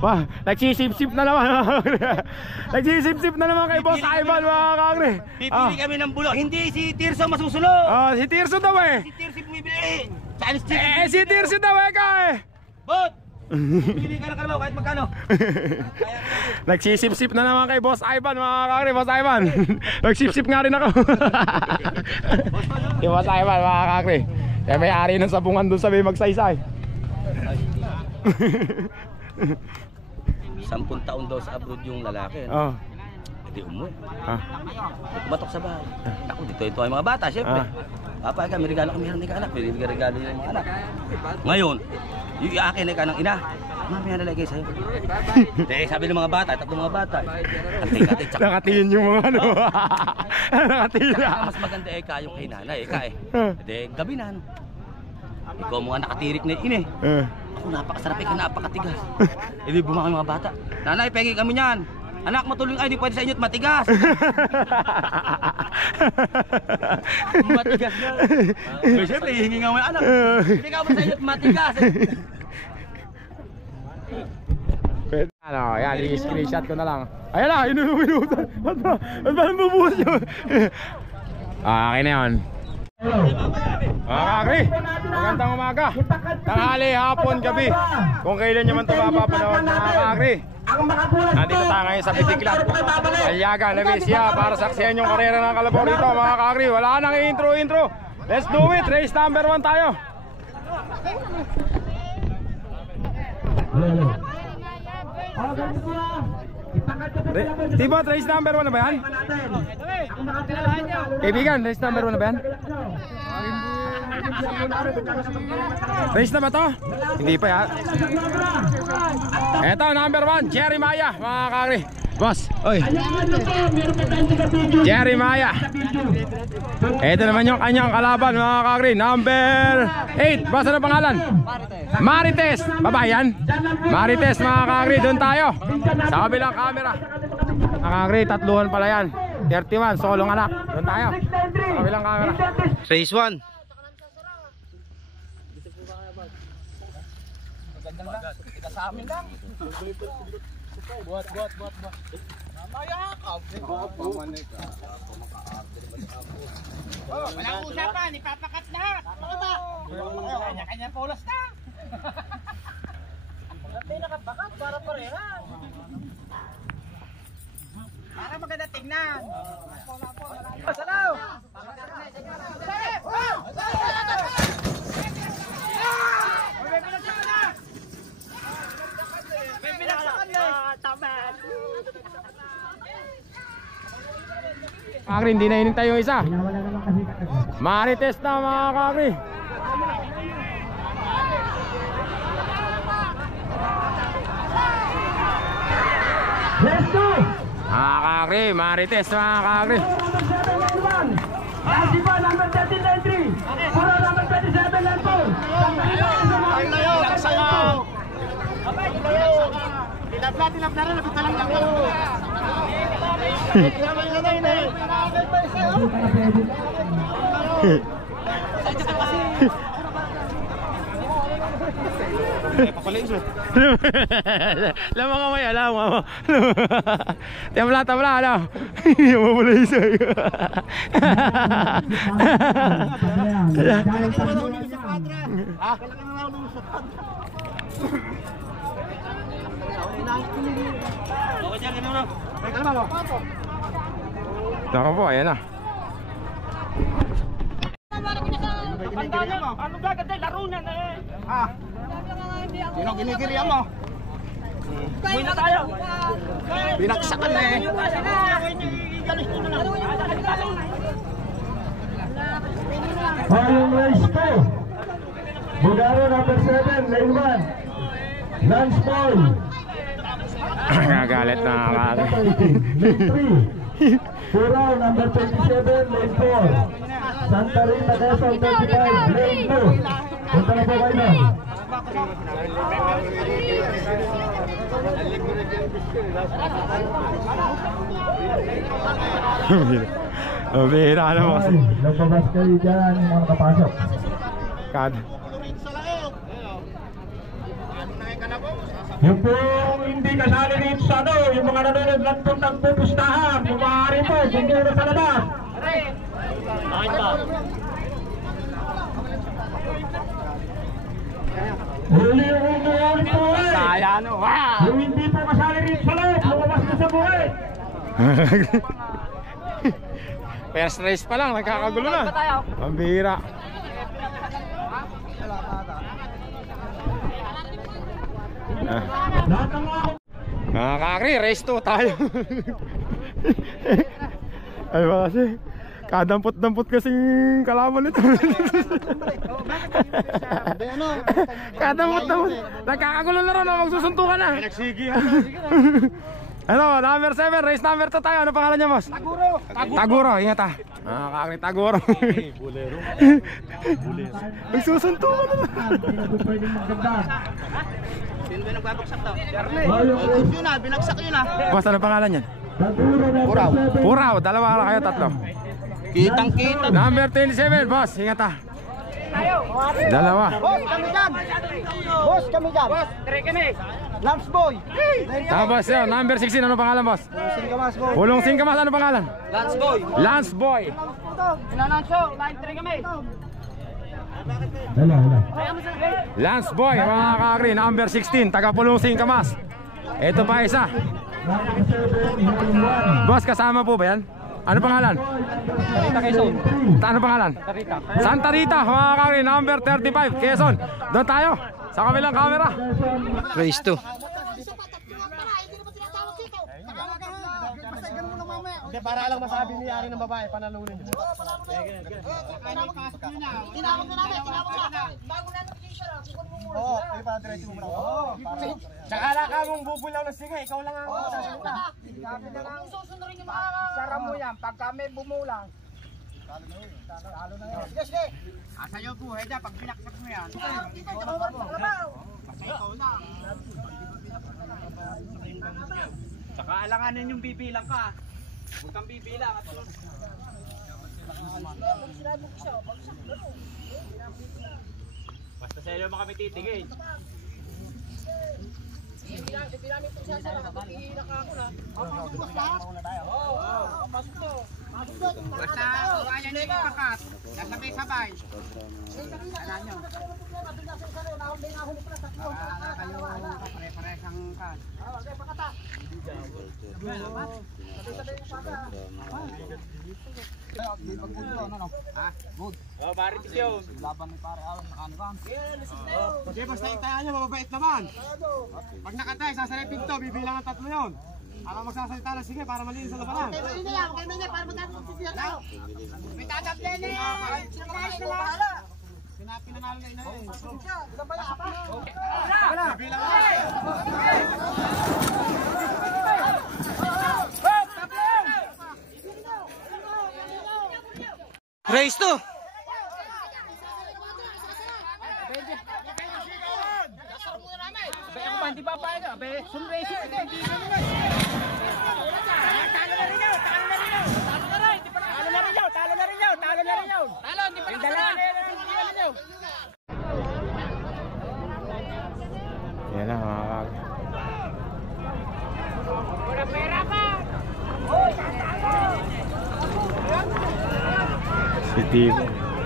Nagsisip-sip na naman. Nagsisip-sip na naman kay Boss Ivan mga kakri. Pipili kami ng bulok. Hindi si Tirso masusunod. Si Tirso daw eh. Si Tirso bumibili. Si Tirso daw eh ka eh. Bot! Pipili ka ng kalabaw kahit magkano. Nagsisip-sip na naman kay Boss Ivan mga kakri. Boss Ivan. Nagsip-sip nga rin ako. Yung Boss Ivan mga kakri. Kaya may ari ng sabungan doon sa may magsaysay. 10 taon daw sa abroad yung lalaki. Hindi umuwi. Tumatok sa bahay. Ako dito ito ay mga bata syempre. Papa, may regalo kami ng anak. May regalo ng mga anak. Ngayon, yung akin ay kanang ina. Mami, ano lagay sa'yo? Sabi ng mga bata, tatlong mga bata. Nakatingin yung mga ano. Nakatingin. Mas maganda eka yung kay nanay. Eka eh. Gabi na ano. Ikaw mga nakatirik na ine. Ako napakasarap eka, napakatigas. Hindi bumakang mga bata. Nanay, pengi kami niyan. Anak, matulong ay, di pwede sa inyo't matigas. Matigas na. Siyempre, hihingi nga mo yung anak. Hindi ka ba sa inyo't matigas eh. Ano, yan, i-screenshot ko na lang. Ayan na, inunutan. Ba't ba nabubuhos yun? Okay na yun. Mga kakri, magandang umaga. Tanghali, hapon, gabi. Kung kailan nyo man ito mapapanood, mga kakri. Nandito tayo ngayon sa Bitiklan, Aliaga, Nevesia, para saksihan yung karera ng kalabaw dito mga kakri. Wala nang intro. Let's do it, race number 1 tayo. Tibot, race number 1 na ba yan? Kaibigan, race number 1 na ba yan? Race na ba to? Hindi pa yan. Eto, number 1, Jeremiah, mga kakri. Boss, oy. Jeremiah. Eto naman yung kanyang kalaban, mga kakri. Number 8, basta na pangalan? Marites. Babae yan? Marites, mga kakri, doon tayo. Sa kabilang camera. Mga kakri, tatluhan pala yan. 31, solong anak. Doon tayo. Sa kabilang camera. Race 1. Kita sa amin lang. Buat. Mamayakap. Walang usapan, ipapakat lahat. Kanya-kanya polos na. Dati nakabakat para parehas. Para maganda tingnan. Pasalaw. Kakri, hindi na hinintay yung isa. Marites na mga kakri. Let's go! Mga kakri, Marites mga kakri. Asipa number 13 entry. Puro number 27 land po. Nagsangaw. Tilap na rin, nabitalang lang po. Lama ka may alam mo. Tabla ano. Yung mabula isa. Naka po, ayan na. Ano ba ganda laro niyan eh? Sino ginigiriya mo? Uwi na tayo. Binaksakan na eh. Following race 2. Bugaro number 7, lane 1. Lance Paul. Nagalit na kakri. Lane 3. Purao number 27, lane 4. Santa Rita Quezon 35, lane 2. Punta na po kayo na. Bihira ka naman kasi. Nagpabas kayo dyan yung mga kapasok. Kad. Yung pong hindi kasali dito sa ano, yung mga nanonood lang po nagpupustahan, kung maaari po, siguro na sa labas. Huli po eh. Kaya ano, wow! Yung hindi po kasali dito sa loob, lumabas na sa buhay. First race pa lang, nagkakagulo na. Ang bihira. Lahat ng mga Mga kakri, race 2 tayo. Ay ba kasi, kadampot-dampot kasing kalaban nito. Kadampot-dampot. Nagkakagulo na rin, magsusuntukan na. Ano, number 7, race number 2 tayo. Ano pangalan niya, boss? Taguro. Taguro, ingat ah. Mga kakri, Taguro. Magsusuntukan na. pwedeng maganda. Sino ba nagbabagsak daw? Yun na, binagsak yun na. Boss, ano pangalan niyan? Puraw. Puraw, dalawa ka kayo, tatlo. Kitang-kita. Number 27, boss, ingat ah. Dalawa. Boss, kami dyan. Boss, kami dyan. Boss, tiri kami. Lamps boy. Tapos yun, number 16, ano pangalan, boss? Singkamas boy. Pulong Singkamas, ano pangalan? Lance boy. Lance Boy. Nananso, line tiri kami. Wala. Lance Boy, mga kakri, number 16, taga Pulong Singkamas. Ito pa isa. Boss, kasama po ba yan? Ano pangalan? Rita Quezon. Ano pangalan? Rita. Santa Rita, mga kakri, number 35, Quezon. Doon tayo, sa kabilang camera. Race 2. Hindi, para lang masabi ni-ari ng babae, panalunin niyo. Tinawag na namin. Bago namin bigyan siya lang. Oo, ay para diretso mo muna. Tsaka lang ka mong bubulaw na sige, ikaw lang ang sasalita. Susunod yung mga... Sara mo yan, pag kami bumulang. Talo na yun. Sige. Asayo po, hedya, pag binaksak mo yan. Dito, tumawag sa kalabaw. Ikaw na. Tsaka alanganin yung bibilang ka. Huwag kang bibilang at basta sa iyo mo kami titigil. Hindi namin ito siya sa lahat. Iinak ako na. Pasok mo lahat? Pasok to. Basta kawayan niyo yung kakat. Sabay-sabay. Alam nyo. Para kayo pare-paresang kat. Okay, pakata. Oh, maritis yun. Laban ni pare Alan, ano ba? Okay, basta intayan nyo, mababait naman. Pag nakatay, sasalipin to, bibilang ang 3 yun. Para magsasalita lang, sige, para malinis sa labanan. Okay, mali na yan. Okay, mali na. Para matapos ang sisiya tayo. May tatable na yan! Pinanalo na ina eh. Ilan ba yan? Wala! Bibilang ang Race to! Abe, ako ba hindi papayag? Abe, sunracing ito. Talo na rin yun! Talo na rin yun! Talo, hindi pa nakasala! Yan lang, mga kakri. Si Tip.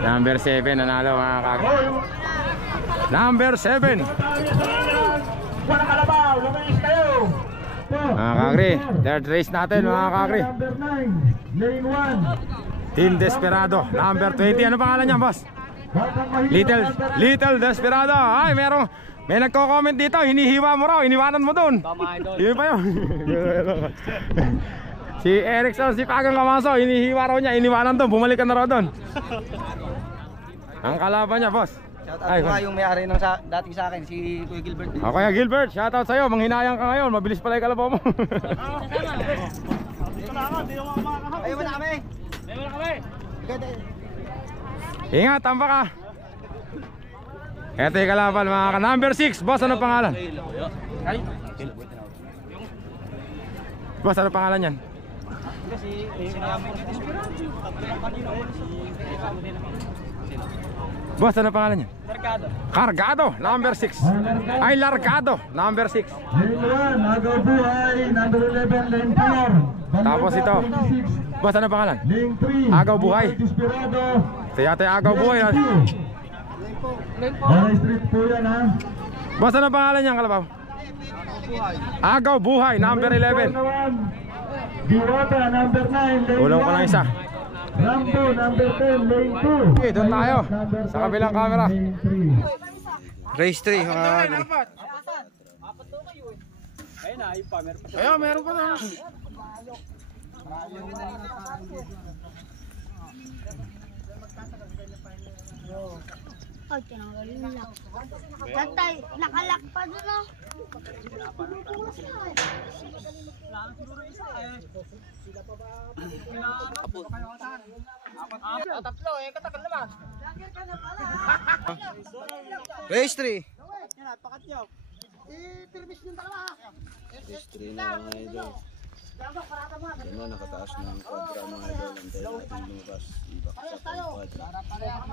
Number 7 nanalo, mga kakri. Number 7. Walang kalabaw, lumayas kayo. Mga kakri, third race natin, mga kakri. Number 9, lane 1. Team Desperado, number 20. Ano pangalan niya, boss? Little Desperado. Ay, may nagko-comment dito, hinihiwa mo raw, iniwanan mo doon. Tama, idol. Yun pa yun. Si Erickson, si Pagang Kamaso, hinihiwa raw niya, iniwanan doon, bumalik ka na raw doon. Ang kalaban niya, boss. Shoutout ko nga yung may-ari ng dating sa akin, si Kuya Gilbert. Kuya Gilbert, shoutout sa'yo, manghinayang ka ngayon, mabilis pala yung kalabaw mo. Ay, wala kami! Ingat, tamba ka. Ito yung kalaban, mga ka. Number 6, boss, ano pangalan? Boss, ano pangalan yan? Boss, ano pangalan yan? Cargado, number 6. Ay, Largado, number 6. Lane 1, Agaw Buhay, number 11, lane 4. Tapos ito. Boss, ano pangalan? Lane 3, Agaw Buhay. Desperado. Ito yata yung Agaw Buhay. Baray Street po yan ha. Boss, ano pangalan niyan, Kalabaw? Agaw Buhay, number 11. Diwata, number 9, lane 1. Ulong ko lang isa. Rambo, number 10, lane 2. Okay, doon tayo. Sa kabilang camera. Lane 3. Race 3, mga kagri. Ayun, meron pa na. Ay, tinanggalin lang. Tatay, nakalak pa doon oh. Tatlo eh, katagal naman. Race 3. Yan at pakat nyo. I-permis nyo dalawa. Race 3 na mga idol. Yan na, nakataas ng quadra mga idol. Antayin natin lumabas. Ibaksak ang quadra.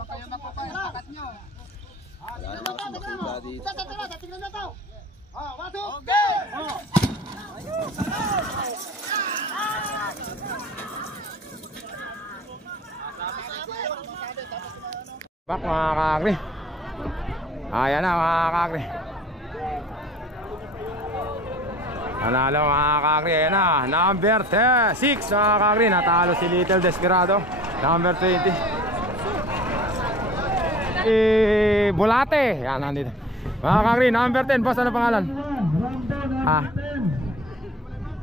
Kayo na po kayo, pakat nyo. Wala na kasi makita dito. Tignan na to. Oh, wato. Back, mga kagri. Ayan na, mga kagri. Nanalo, mga kagri. Ayan na, number 6, mga kagri. Natalo si Little Desperado, number 20. Bulate. Yan, nandito. Mga kagri, number 10. Boss, ano pangalan?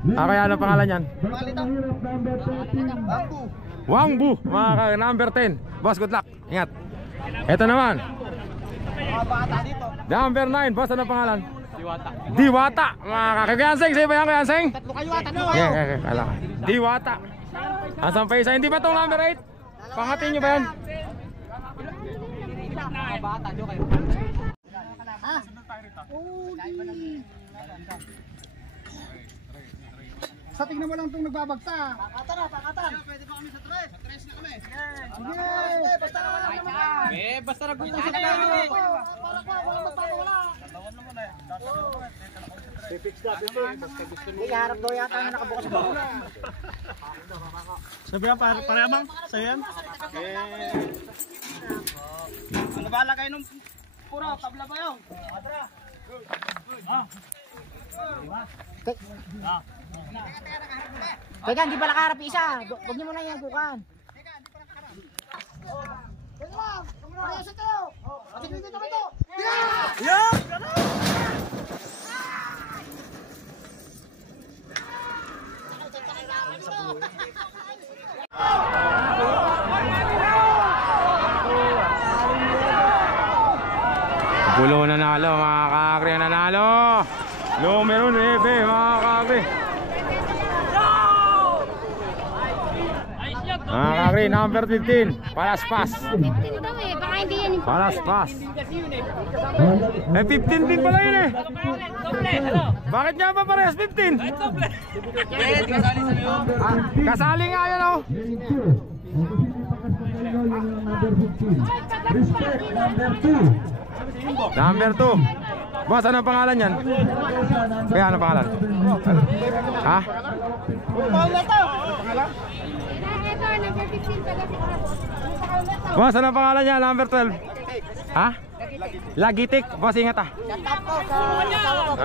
Kaya ano pangalan yan? Wangbu, mga kagri, number 10. Boss, good luck. Ingat. Ito naman. Number 9. Boss, ano pangalan? Diwata. Mga kagri. Kuyanseng, sa'yo ba yan, Kuyanseng? Tatlo kayo at ano? Okay. Kala ka. Diwata. Asan pa isa? Hindi ba itong number 8? Pangatin nyo ba yan? Sa tingnan mo lang itong nagbabagta. Pakatan. Pwede ba kami sa tres? Sa tres na kami. Sige, basta na wala naman. Basta nagutos sa kami. Walang magpapawala. Hindi, harap daw yata na nakabukas sa bawang. Sabi yan, parehang sa'yo yan? Ano ba lagay nung puro? Tabla ba yun? Teka, hindi pala kaharap isa. Huwag niyo muna yung bukan. Teka lang, parehas ito. Tingnan dito ito. Bulo nanalo, mga kagri. Nanalo. Numero 9, mga kagri. Mga kagri, number 15. Palaspas. 15 daw eh, baka hindi yan yung Palaspas. 15 din pala yun eh. Bakit nga ba parehas 15? Kasali nga yan oh. Respect, number 2. Number 2. Boss, ano pangalan yan? Kaya ano pangalan? Ha? Ito, number 15 pala si Carlos. Boss, ano pangalan niya? Number 12. Ha? Lagitik. Boss, ingat ah.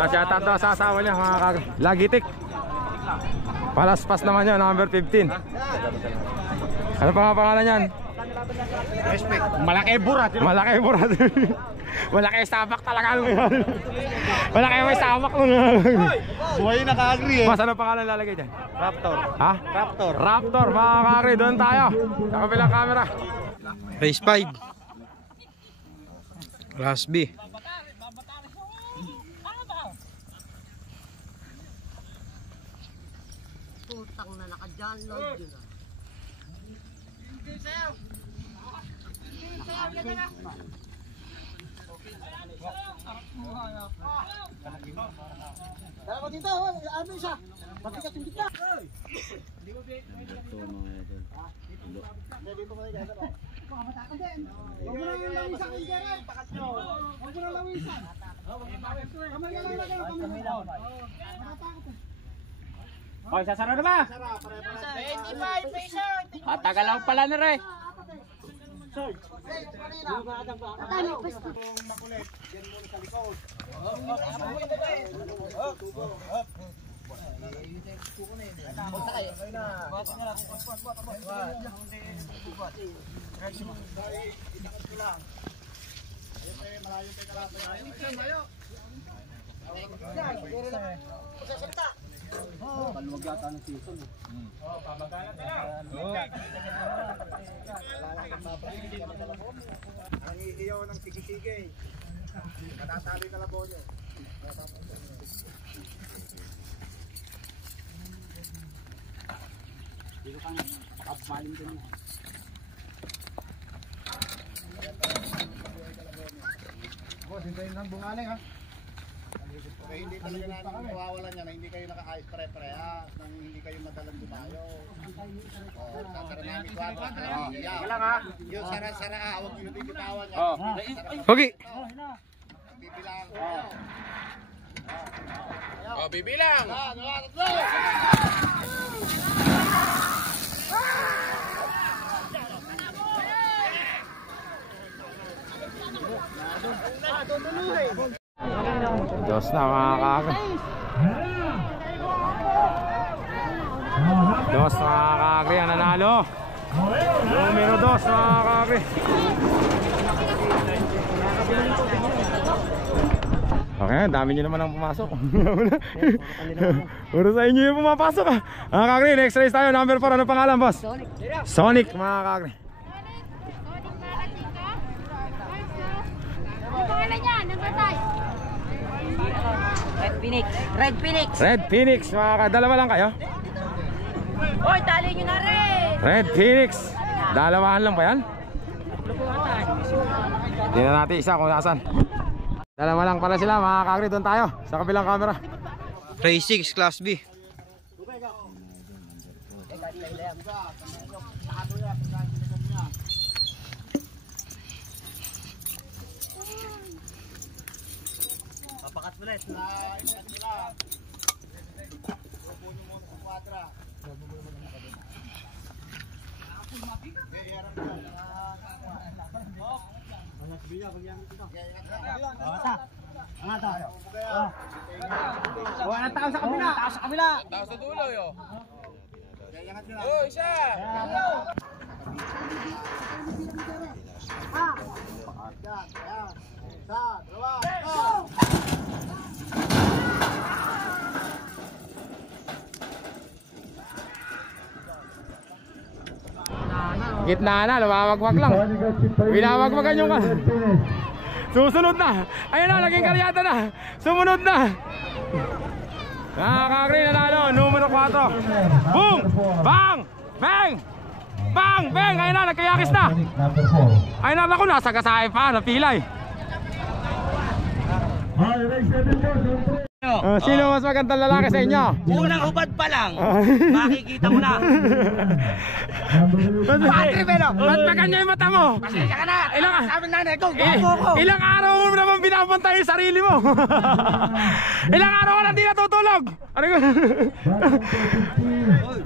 Shout out daw sa asawa niya, mga kagri. Lagitik. Palaspas naman yun, number 15. Ano pa nga pangalan yan? Respect. Malaki burat. Malaki burat. Malaki stabak talaga. Malaki may stabak. Buhay na kaagri eh. Boss, ano pangalan lalagay dyan? Raptor. Ha? Raptor. Raptor, mga kagri. Doon tayo. Sa kabilang camera. Race 5 Class B. Putang na naka-download yun ah. Dalawa dito, ano siya? Mabigat yung gitna. Ito mga idol. Huwag mo na lawisan kung Gerard. Huwag mo na lawisan. Kamay ka lang lagay. Kamay lang. Nakatakot eh. Hoy, sasara na ba? 25 pesos. Tagal lang pala na rin. Ang iiyaw ng sige-sige. Natatali ka labo niyo. Dito kang pakabaling din. Boss, hintayin lang bungaling ha. Okay, hindi talaga namin mawawalan yan na hindi kayo naka-ayos pare-parehas nang hindi kayo madalang dumayo. Sasara namin kwadra. Wala lang ha. Yung sara-sara ha, huwag nyo bibitawan yan. Okay. Bibilang. Bibilang. Dos na mga kakri. Dos mga kakri ang nanalo. Numero 2 mga kakri. Okay, dami nyo naman ang pumasok. Puro sa inyo yung pumapasok ah. Mga kakri, next race tayo. Number 4, ano pangalan boss? Sonic mga kakri. Ano pangalan niya? Nagbatay? Red Phoenix. Red Phoenix. Red Phoenix mga kakri. Dalawa lang kayo? Oy, tali nyo na rin. Red Phoenix. Dalawahan lang ba yan? Tingnan natin isa kung nasan. Dalawa lang pala sila mga kakri. Doon tayo sa kabilang camera. Race 6 Class B. Papakat ulit. Taas sa kabila. Taas sa kabila. Taas sa dulo yo. Oh, isa. Gitna na, lumawagwag lang. Winawagwagan yung kan. Susunod na. Ayun na, naging karyata na. Sumunod na. Nakakakri nanalo, numero 4. Boom! Bang! Bang! Bang! Bang! Ayun na, nagkayakis na. Ayun na, ako nasa gasahe pa, napilay. Sino mas magandang lalaki sa inyo? Unang hubad pa lang, makikita mo na. Patri pero, ba't pa kanya yung mata mo? Pasensya ka na. Sabi ng nanay ko, Ilang araw mo naman binabantay yung sarili mo? Ilang araw ka na di natutulog? Ano ko?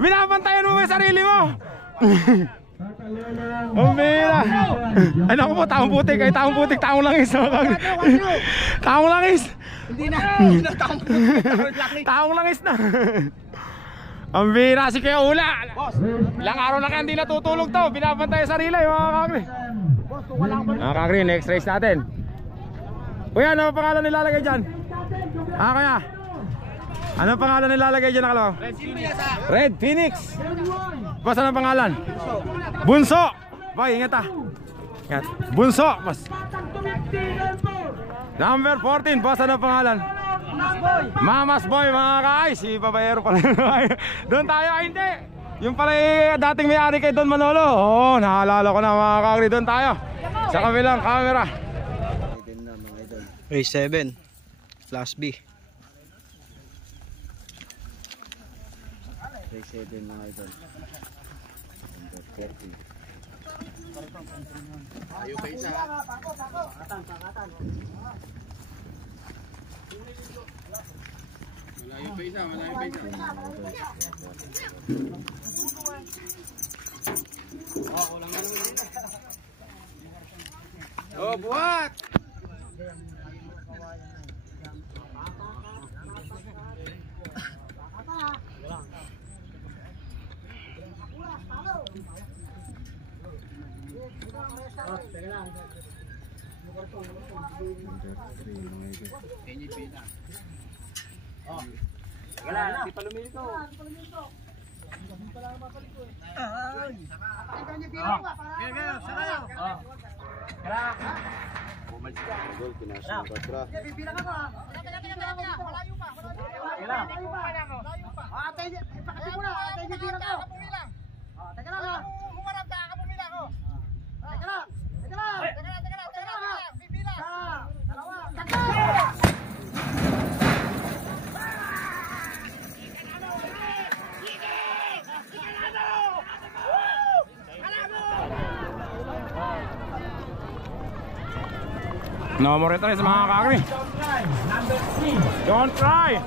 Binabantayan mo ba yung sarili mo? Ang bira. Ay naku po, taong putik. Ay taong putik, taong langis. Taong langis. Hindi na Taong langis na. Ang bira si Kuya Ula. Ilang araw na kaya hindi natutulog to. Binabantay yung sarili mga kakri. Mga kakri, next race natin. Kuya, ano pangalan nilalagay dyan? Kuya, ano pangalan nilalagay dyan nakalaw? Red Phoenix. Basta ano pangalan? Bunso. Boy, ingat ah. Ingat. Bunso. Mas. Number 14. Basta ano pangalan? Mamas Boy mga kaay. Si babayero pala. Doon tayo. Ay hindi. Yung pala dating may-ari kay Don Manolo. Oo, naalala ko na mga kakri. Doon tayo sa kabilang camera. Race 7 Class B. Race 7 mga idol. Number 30. Oh, buhat! No more tres mga kakri. Don't try.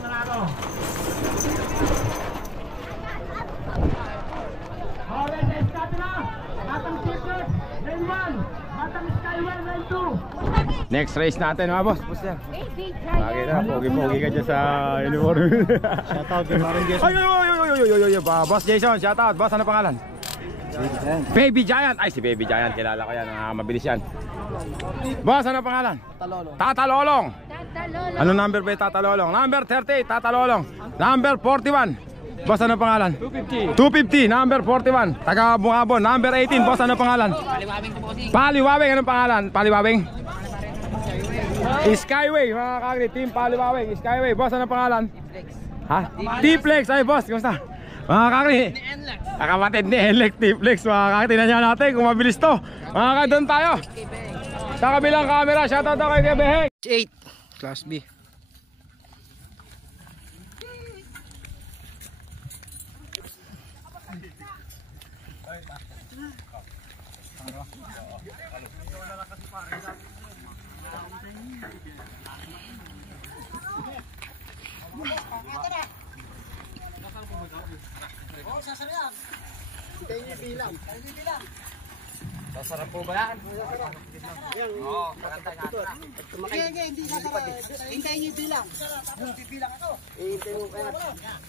Next race natin mga boss. Lagi na, pogi-pogi ka dyan sa uniform. Shoutout kay Maring Jason. Ay, Boss Jason, shoutout. Boss, ano pangalan? Baby Giant. Ay, si Baby Giant, kilala ko yan. Mabilis yan. Boss, ano pangalan? Tata Lolong. Ano number ba yung Tata Lolong? Number 38, Tata Lolong. Number 41. Boss, ano pangalan? 250. Number 41. Taga Bungabon. Number 18. Boss, ano pangalan? Paliwawing. Anong pangalan? Paliwawing. Skyway, mga kakri. Team Paliwawing. Skyway. Boss, ano pangalan? Ha? T-Flex. Ay, boss, kumusta? Mga kakri. Kakamatid ni Enlek T-Flex. Mga kakri, tingnan natin kung mabilis to. Mga kakri, doon tayo. Sa kabilang camera, shoutout ako kay Beheng. 8 Class B. Sasarap po ba yan? Oo, hindi sasarap. Hintayin niyo bilang. Bibilang ako. Hintayin mo kaya.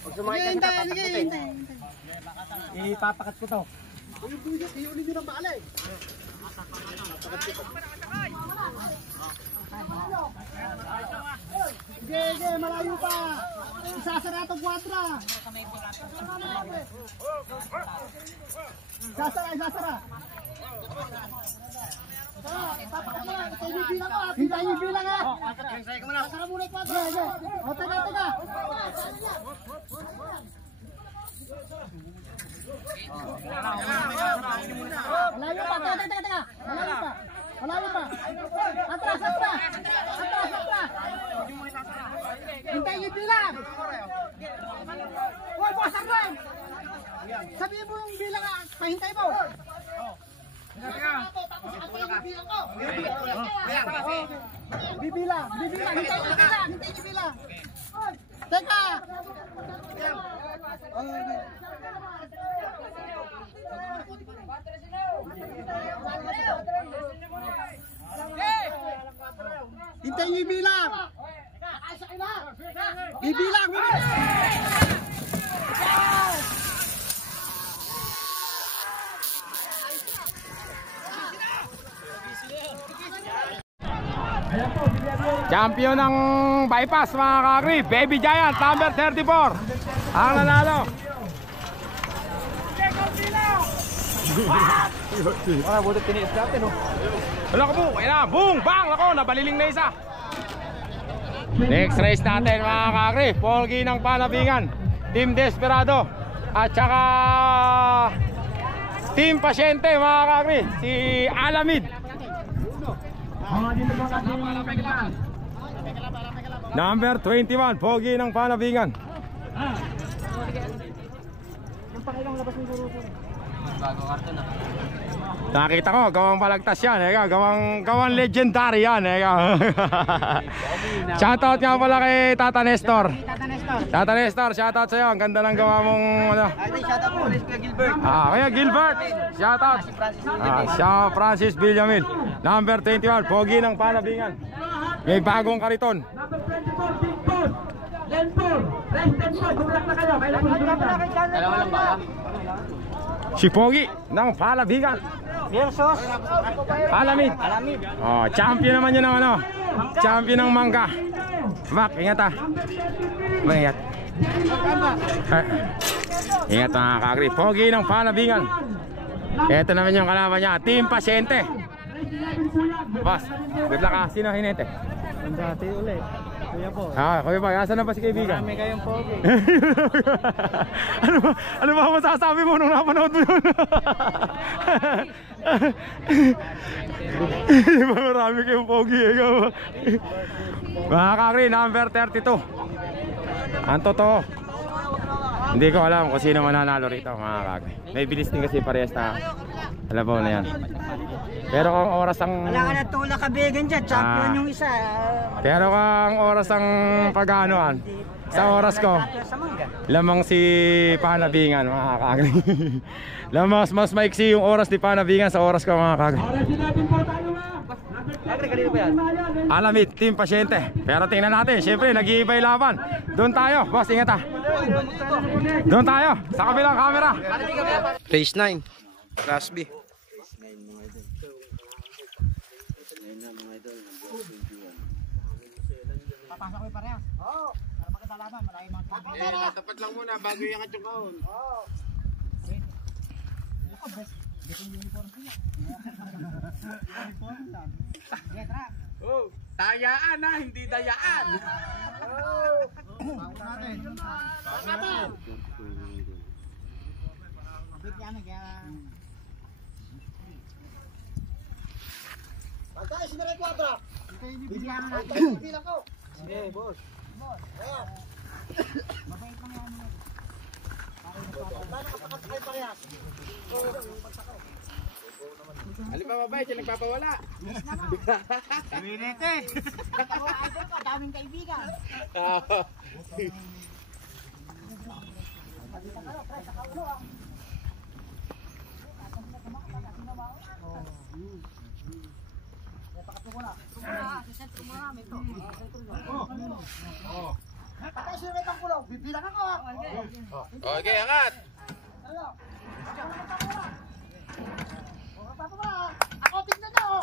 Pag sumakit ka, papakutin. Ipapakat ko to. Iuli nyo ng bakala eh. Sige, malayo pa. Sasara ito 4. Sasara. Papakat mo lang. Hintayin niyo bilang ha. Sasara muna 4. O, teka. Malayo pa, teka. Malayo pa. Atras. Hintayin niyo bilang. Hoy, boss Arlen. Sabihin mo yung bilang ha. Pahintay mo. Tapos ako yung bilang ko. Bibilang. Hintayin niyo bilang. Teka. Hintayin niyo bilang. Bibilang. Champion ng bypass mga kakri, Baby Giant, number 34. Ang nanalo. Buti tiniis natin oh. Wala ko po, kaya na, boom, bang, ako, nabaliling na isa. Next race natin mga kakri, Polgi ng Panabingan, Team Desperado, at saka Team Pasyente mga kakri, si Alamid. Number 21, Pogi ng Panabingan. Yung pakilang labas ng guru ko. Bago karton na. Nakita ko, gawang palagtas yan. Gawang legendary yan. Shoutout nga pala kay Tata Nestor. Tata Nestor, shoutout sa'yo. Ang ganda ng gawa mong ano. Shoutout po ulit kay Gilbert. Kaya Gilbert, shoutout. Siya Francis Villamil, number 21, pogi ng Panabingan. May bagong kariton. Si Pogi ng Panabingan versus Alamid. Champion naman yun ng ano, champion ng mangga. Bak, ingat ah. Ingat. Ingat mga kakri. Pogi ng Panabingan. Ito naman yung kalaban niya, Team Pasyente. Boss, good luck ah. Sino hinete? Ang dati ulit. Kuya po. Kuya Boy, asan na ba si kaibigan? Marami kayong pogi. Ano ba masasabi mo nung napanood mo yun? Di ba marami kayong pogi eh? Mga kakri, number 32. Ang totoo, hindi ko alam kung sino mananalo rito mga kakri. May bilis din kasi parehas na alabaw na yan. Pero kung oras ang... wala ka na tulak kabigan dyan, champion yung isa. Pero kung oras ang pag-aanoan, sa oras ko, lamang si Panabingan mga kakri. Lamang mas maiksi yung oras ni Panabingan sa oras ko mga kakri. Alamid, Team Pasyente. Pero tingnan natin, syempre nag-iiba yung laban. Doon tayo, boss, ingat ah. Doon tayo, sa kabilang camera. Race 9. Class B. Papasok ko yung parehas. Oo. Para makatalaman, maraming mga Tapat lang muna bago iangat yung kahon. oo. Ako, best. Dito yung uniform sila. Uniform lang. Sige, tara. Tayaan na, hindi dayaan. Bago natin. Bago natin. Mabit yan, kaya... Pagkaya, sinaray kwadra. Ito yung bibigyan natin. Bilang ko. Sige, boss. Boss. Ayan. Mabait lang yan. Paano kapakat kayo parehas? Alin pa mabay, siya nagpapawala. Yes naman. Winete. Daming kaibigan. Patay siya rin ang kulong. Bibilang ako ha. Okay, angat. Ano? Ako tignan nyo.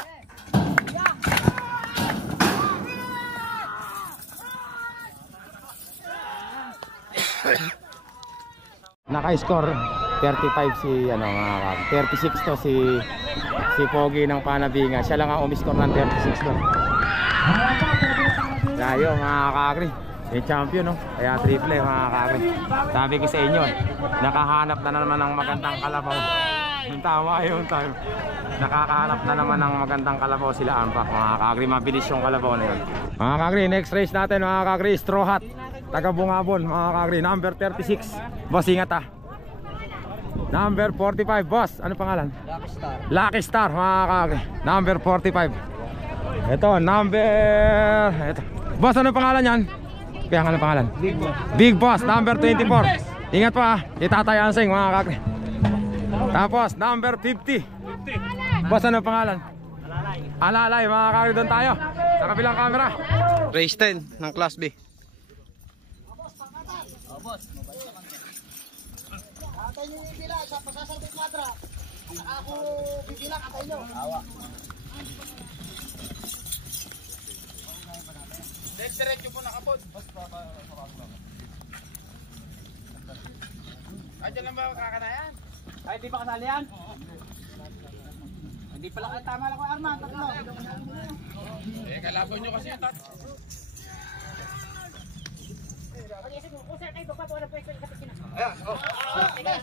Naka-score 35 si ano mga kakri. 36 to si Pogi ng Panabingan. Siya lang ang umiscore ng 36 doon. Layo mga kakri. Yung champion no. Kaya triple mga kakri. Sabi ko sa inyo, nakahanap na naman ng magandang kalabaw. Yung tama yung time. Nakakahanap na naman ng magandang kalabaw sila Ampak mga kakri. Mabilis yung kalabaw na yun. Mga kakri, next race natin mga kakri, Straw Hat, taga Bungabon mga kakri, number 36. Boss, ingat ah. Number 45, boss, ano pangalan? Lucky Star. Lucky Star mga kakri, number 45. Ito, ito. Boss, ano pangalan yan? Kaya ano pangalan? Big Boss. Big Boss, number 24. Ingat pa ah, Itatay Ansing mga kakri. Tapos, number 50. Boss, ano pangalan? Alalay mga kakri, doon tayo sa kabilang camera. Race 10 ng Class B. Atay nyo yung bilang, sa pasasarapin kwadra. Ako bibilang, atay nyo. Diretso po nakapod. Diyan lang ba kakanayan? Ay, di ba kasali yan? Hindi pala tama lang ko Arman, tatlo. Kalaban nyo kasi yung tat.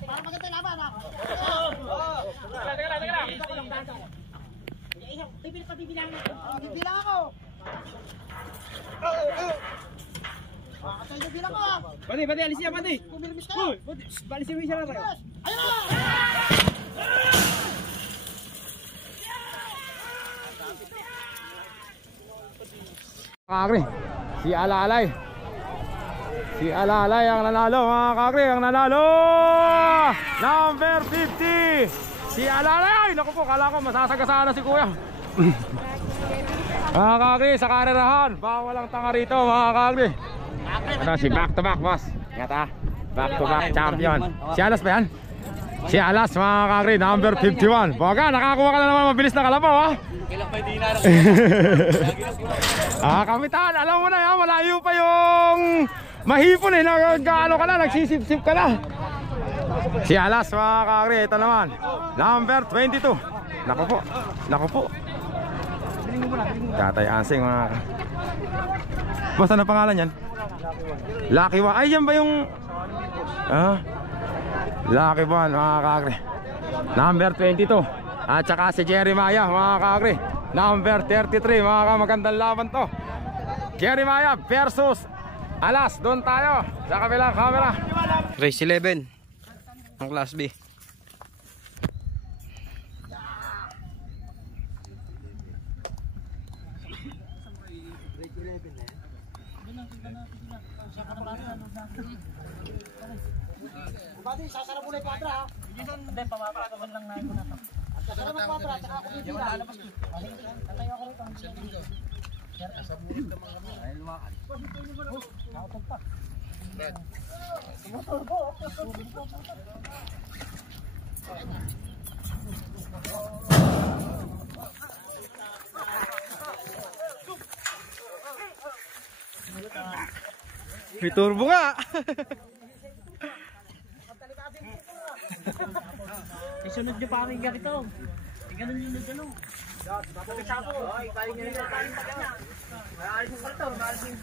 Para maganda laban ha. Bibilang ako. Atay nyo bilang ko ha. Pati, alis niya, pati. Pumilimis kayo. Balis niya, isa na tayo. Ayun na! Kakri, si Alalay. Si Alalay ang nanalo mga kakri, ang nanalo number 50. Si Alalay, naku po, kala ko masasagasaan na si kuya. Mga kakri, sa karerahan, bawal ang tanga rito mga kakri. Ano, si back to back boss. Ingat ha, back to back champion. Si Alas ba yan? Si Alas mga kakri, number 51. Baga, nakakuha ka na naman mabilis na kalabaw ha. Kailang pa hindi na. Kapitan, alam mo na yan, malayo pa yung mahipon eh, nag-ano ka na, nagsisip-sip ka na. Si Alas mga kakri, ito naman number 22. Naku po, naku po. Tatay Ansing mga kakri. Boss, ano pangalan yan? Lucky One. Ay, yan ba yung Lucky One mga kakri, number 22. At saka si Jeremiah mga kakri, number 33. Mga magandang laban to, Jeremiah versus Alas. Doon tayo sa kabilang camera. Race 11 ng Class B. Bati, sasara muna yung 4 ha. Hindi, pamapagawan lang na ito na ito. Sasara mo 4 at saka ako hindi na. Tatay ako rito. Nasa bulit na mga kami. Ay, lumakan. Nakatog pa. Sumuturbo. May turbo nga. Isunod nyo pa kami ganito. Ganun yun na gano'n. Pagkasako. Ay, kaya nyo na kain pa kanya. Maalis yung kalto. Maalis yung...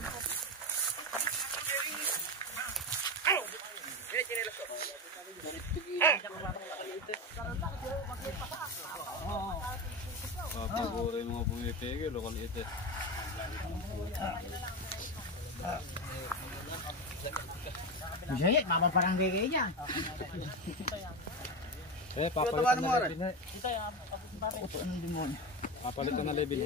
Papaguro yung mga pumitigil, lokal itis. Jayet, mapaparangay kayo niya. Papalitan na level na. Papalitan na level.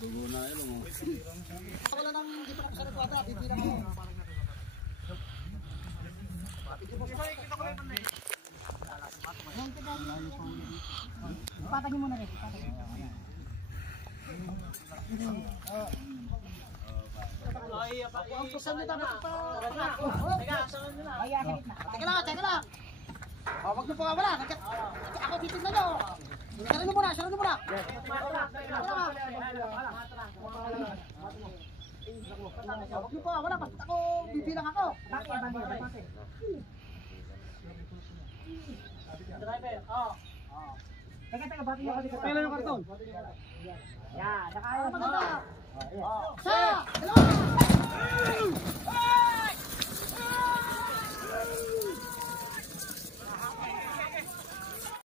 Dugo na yun. Wala nang dito ako sa nagwata, bibilang ko. Patagin mo na rin. Ang pusan nito na pa. Teka lang. Huwag niyo po wala. Ako titignan niyo. Sarado mo na. Huwag niyo po wala. Basta ako bibilang ako. Driver, Teka, bati niyo kasi. Pila yung karton. Yan, nakaya mo na. Sa! Hello!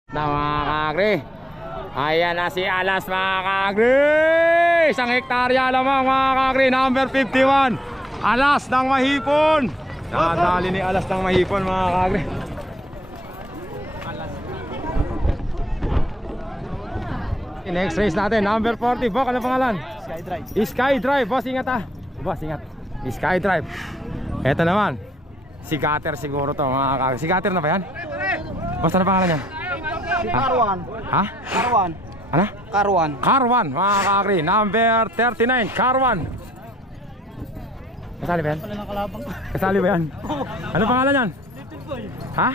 Na mga kakri, ayan na si Alas mga kakri. 1 hektarya lamang mga kakri, number 51. Alas ng Mahipon. Nakadali ni Alas ng Mahipon mga kakri. Next race natin, number 40. Bok, ano pangalan? Sky Drive. Boss, ingat ha. Boss, ingat. Sky Drive. Eto naman, si Cutter siguro to mga kakri. Si Cutter na ba yan? Boss, ano pangalan yan? Karwan. Ha? Karwan. Ano? Karwan. Karwan, mga kakri, number 39, Karwan. Kasali ba yan? Kasali ba yan? Ano pangalan yan? Little Boy. Ha?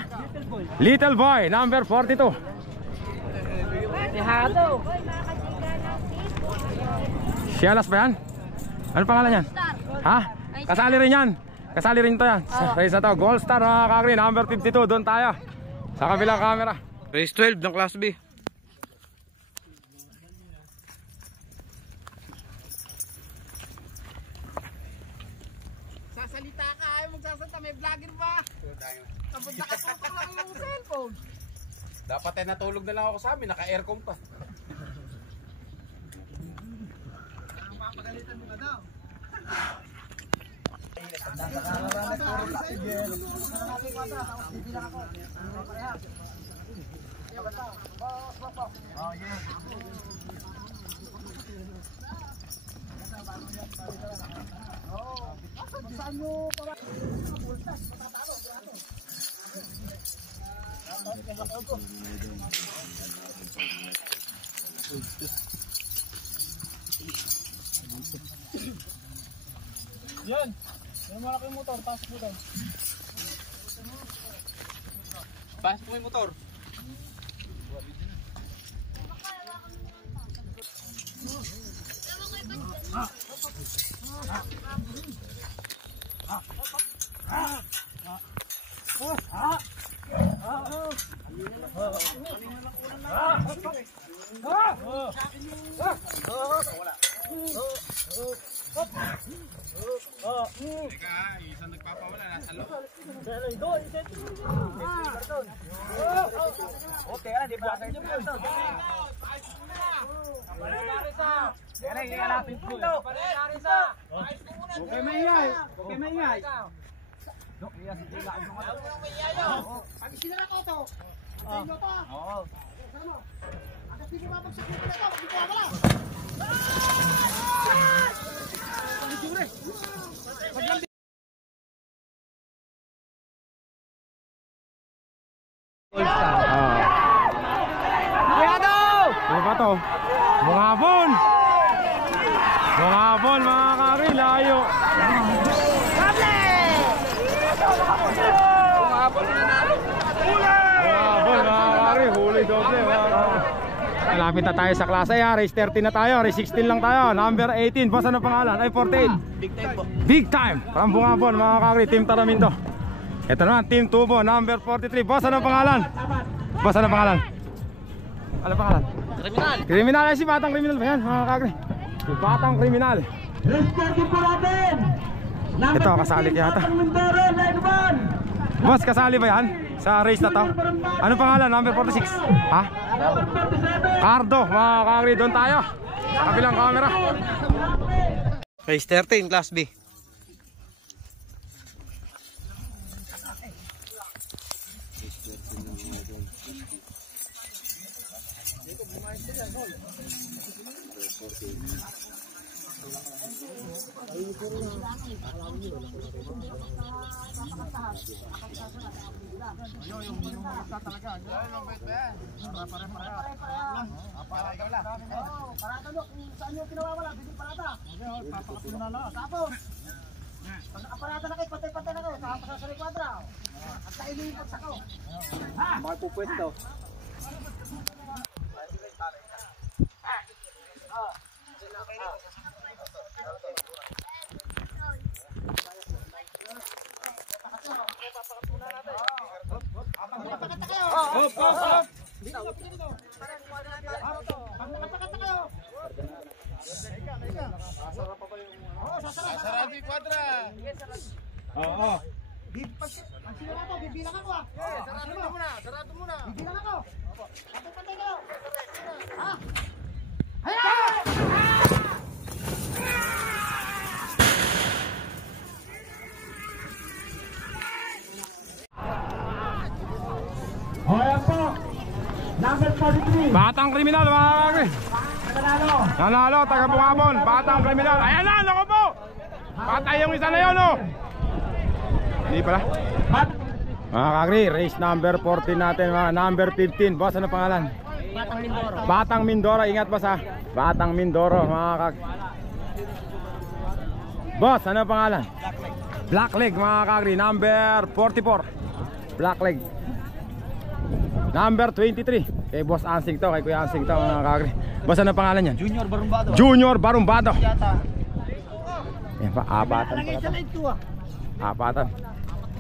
Little Boy, number 42. Dehado. Si Alas ba yan? Ano pangalan yan? Ha? Kasali rin yan. Kasali rin to yan. Sa race na to, Gold Star mga kakri, number 52. Doon tayo sa kabilang camera. Race 12 ng Class B. Sasalita ka, ayaw magsasalita, may vlogger pa. Tapos nakatutok lang yung cellphone. Dapat ay natulog na lang ako sa amin, naka-aircon pa. Mapagalitan mo ka daw. Yan. Yung malaki yung motor, pasok mo doon. Pasok mo yung motor. Okay, di ba kayo dito? Okay, maingay. Okay, maingay. Pag sinara ko to. Inyo to. Oo. Agad hindi mabagsak dito na to. Hindi ko wala. Ano ba to? Bungabon! Bungabon mga kagri, layo! Bungabon mga kagri, huli doble mga kagri. Malapit na tayo sa klase ya, race 13 na tayo, race 16 lang tayo, number 18, boss ano pangalan? Ay 48. Big time po. Big time! From Bungabon mga kagri, team Taraminto. Ito naman, team Tubo, number 43, boss ano pangalan? Boss ano pangalan? Ano pangalan? Kriminal. Kriminal ay si Batang Kriminal ba yan mga kagri? Si Batang Kriminal. Rescue po natin. Ito, kasali yata. Mindoro, line 1. Boss, kasali ba yan? Sa race na to? Ano pangalan? Number 46? Ha? Cardo, mga kagri, doon tayo. Sa kabilang camera. Race 13, Class B. Pag nakaparada na kayo, patay-patay na kayo. Nakapasa sa likwadra. At sa iling pagsakaw. Mga pupwesto. Sarado yung kwadra. Oo. Pag sinara ko, bibilang ako ah. Sarado muna. Bibilang ako. Patay kayo. Ha? Hayaan! O yan po. Number 43. Batang Kriminal mga kagri. Nanalo. Nanalo, taga Bungabon. Batang Kriminal. Ayan na, loko po. Patay yung isa na yun oh. Hindi pala. Mga kagri, race number 14 natin mga number 15. Boss, ano pangalan? Batang Mindoro. Batang Mindoro, ingat boss ha. Batang Mindoro mga kagri. Boss, ano pangalan? Blackleg mga kagri, number 44. Blackleg. Number 23. Kay Boss Ansing to, kay Kuya Ansing to mga kagri. Boss, ano pangalan yan? Junior Barumbado. Junior Barumbado. Yata. Yan pa, apatan pala to. Apatan.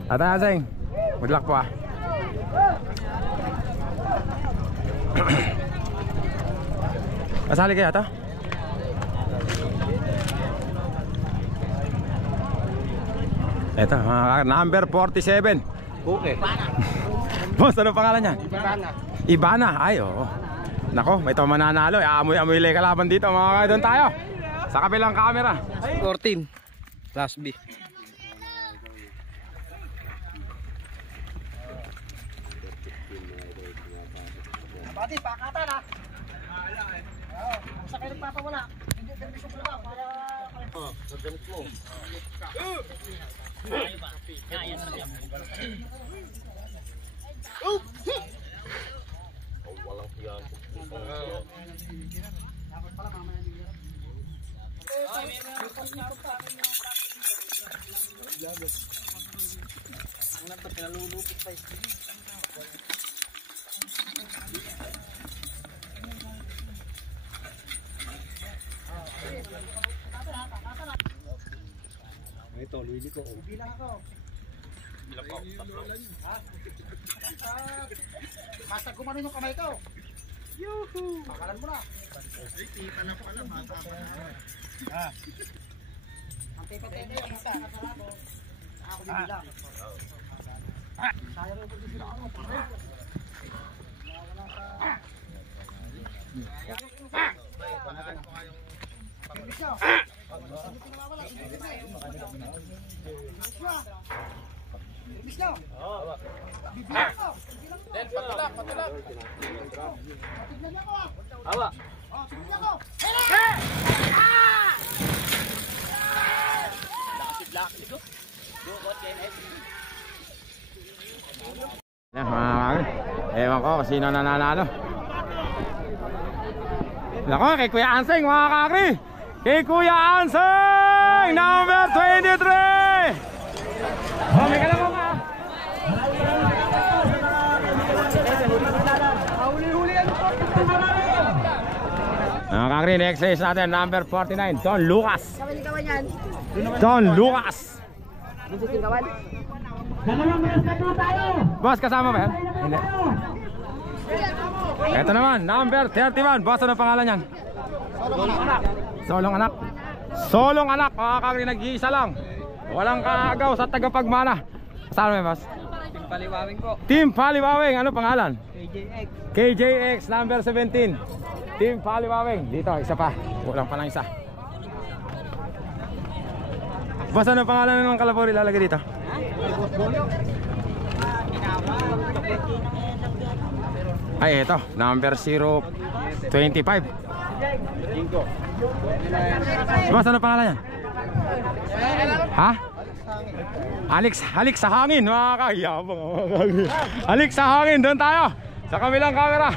Tata Ansing, good luck po ah. Kasali kaya to? Ito, number 47. Okay. Boss, ano pangalan niya? Ibana. Ay, oo. Nako, may ito mananalo. Amoy-amoy lang kalaban dito. Mga kaya doon tayo. Sa kabilang camera. 14, Class B. Pati, pakatan ha. Sa kayo nagpapawala. Hindi, permission ko lang para... Sa ganit mo. Walang tiyan. Ito, Luili ko. Bilang ako. Bilang ko, tatlo. Basta gumanon yung kamay ko. Yuhu! Pakalan mo na. Ang tete-tete yung mata. Ako bibilang. Sayang yung pagkisila ako. Ewan ko kung sino nananalo. Nako, kay Kuya Anseng mga kakri. Kay Kuya Anseng number 23. Oh, may kalabaw ka. Mga kakri, next race natin number 49, Don Lucas. Don Lucas. Boss, kasama ba yan? Hindi. Ito naman, number 31. Boss, ano pangalan yan? Solong anak. Solong anak, mga kakri, nag-iisa lang. Walang kaagaw sa tagapagmana. Kasama ba, boss? Team Paliwawing po. Team Paliwawing, ano pangalan? KJX. KJX, number 17. Team Paliwawing. Dito, isa pa. Kulang pa lang isa. Boss, ano pangalan ng kalapuri lalagay dito? Ay, ito, number 025. Boss, ano pangalan yan? Ha? Alex sa hangin, mga kayabang. Alex sa hangin, doon tayo sa kabilang camera.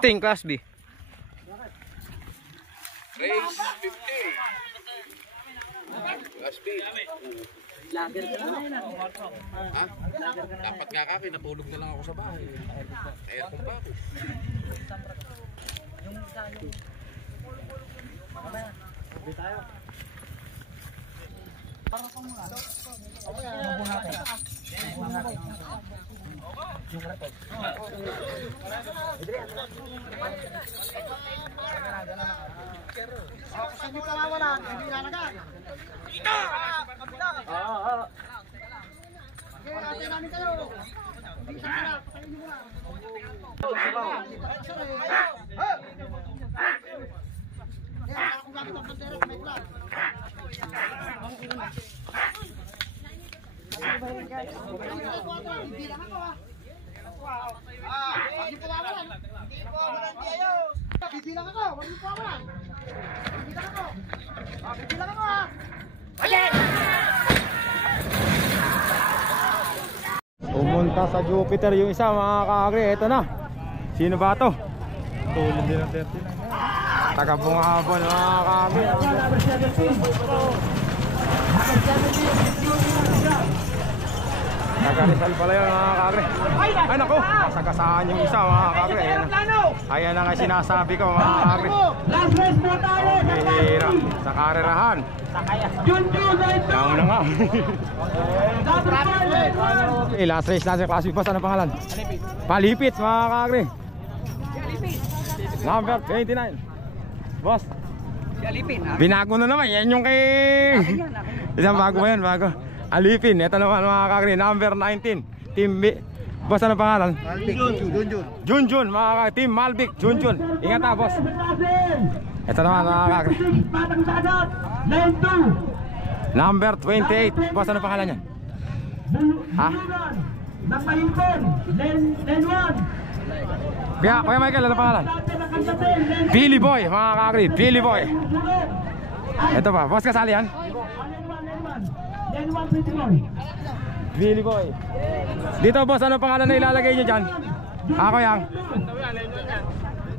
Team Class B. Race 15. Class B. Ha? Dapat nga kami, natulog na lang ako sa bahay. Kaya kung pa ako. Saan yung kawawalan? Hindi lalagay. Okay, natin namin kayo. Bilisan nyo na, patayin nyo muna. Ako gamit ang bandera sa may flag. Bibilang ako ha. Huwag niyo pawawalan. Hindi pawawalan kayo. Bibilang ako, huwag niyo pawawalan. Bibilang ako. Bibilang ako ha. Pumunta sa Jupiter yung isa, mga kakri. Ito na. Sino ba ito? Tulad din ang 39. Taga-Bungabon, mga kakri. Taga-Rizal pala yun, mga kakri. Ay naku, nasagasaan yung isa, mga kakri. Ayan na nga sinasabi ko, mga kakri. Bihira sa karerahan. Yan na nga. Last race natin, Class B. Boss, ano pangalan? Palipit, mga kakri. Number 29. Boss, binago na naman. Yan yung kay... Isang bago ba yan? Bago. Alipin, ito naman, mga kakri. Number 19, Team B. Boss, ano pangalan? Junjun, mga kakri. Team Malbic, Junjun. Ingat ha, boss. Ito naman, mga kakri. Number 28. Boss, ano pangalan yan? Ha? Kuya Michael, ano pangalan? Billy Boy, mga kakri, Billy Boy. Ito pa, boss kasali yan? Billy Boy. Dito boss, ano pangalan na ilalagay nyo dyan? Ako yang.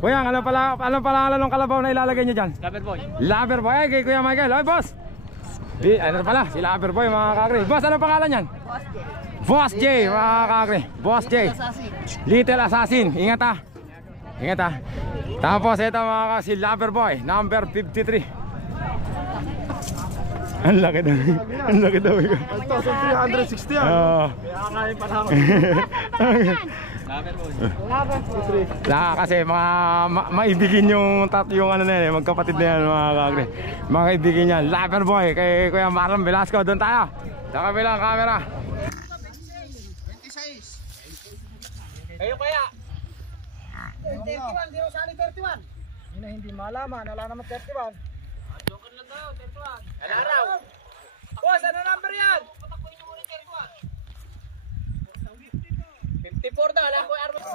Kuya, ano pangalan ng kalabaw na ilalagay nyo dyan? Loverboy. Loverboy, kay Kuya Michael. Oy boss, ano pala, si Loverboy, mga kakri. Boss, ano pangalan yan? Boss J, mga kakri. Boss J, Little Assassin. Ingat ha. Ingat ha. Tapos ito mga kakri, si Loverboy, number 53. Ang laki daw. Ang laki daw. 1,360 yan. Oo. Kaya kain pa lang. Kasi maibigin yung ano na yan, magkapatid na yan mga kakri. Maibigin yan. Loverboy kay Kuya Marlon Velasco. Doon tayo. Sa kabilang camera. 26. Kayo kaya? 31, di mo sali 31. Yun na hindi malaman, wala naman 31. Joker lang daw, 31. Ano araw? Boss, ano number yan? Patakuin nyo muna 31. 54 daw, alam ko yung armas.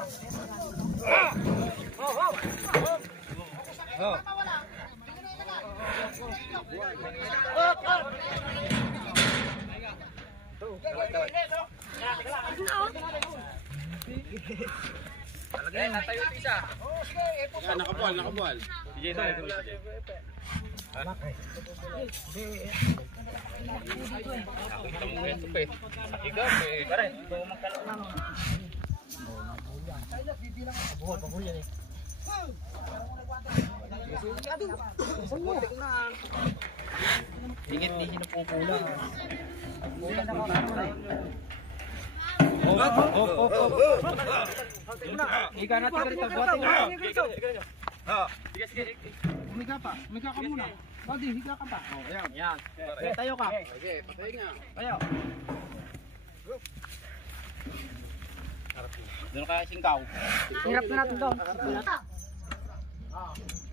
Talagay, natayo yung isa. Nakabual. Sige na. Dingit di sinupupula. Ika natin ka rito, buhatin natin. Humiga pa, humiga ka muna. Badi, higa ka pa. Yan. Tayo ka. Sige, patayin nga. Tayo. Doon kaya singkaw. Hirap na natin doon.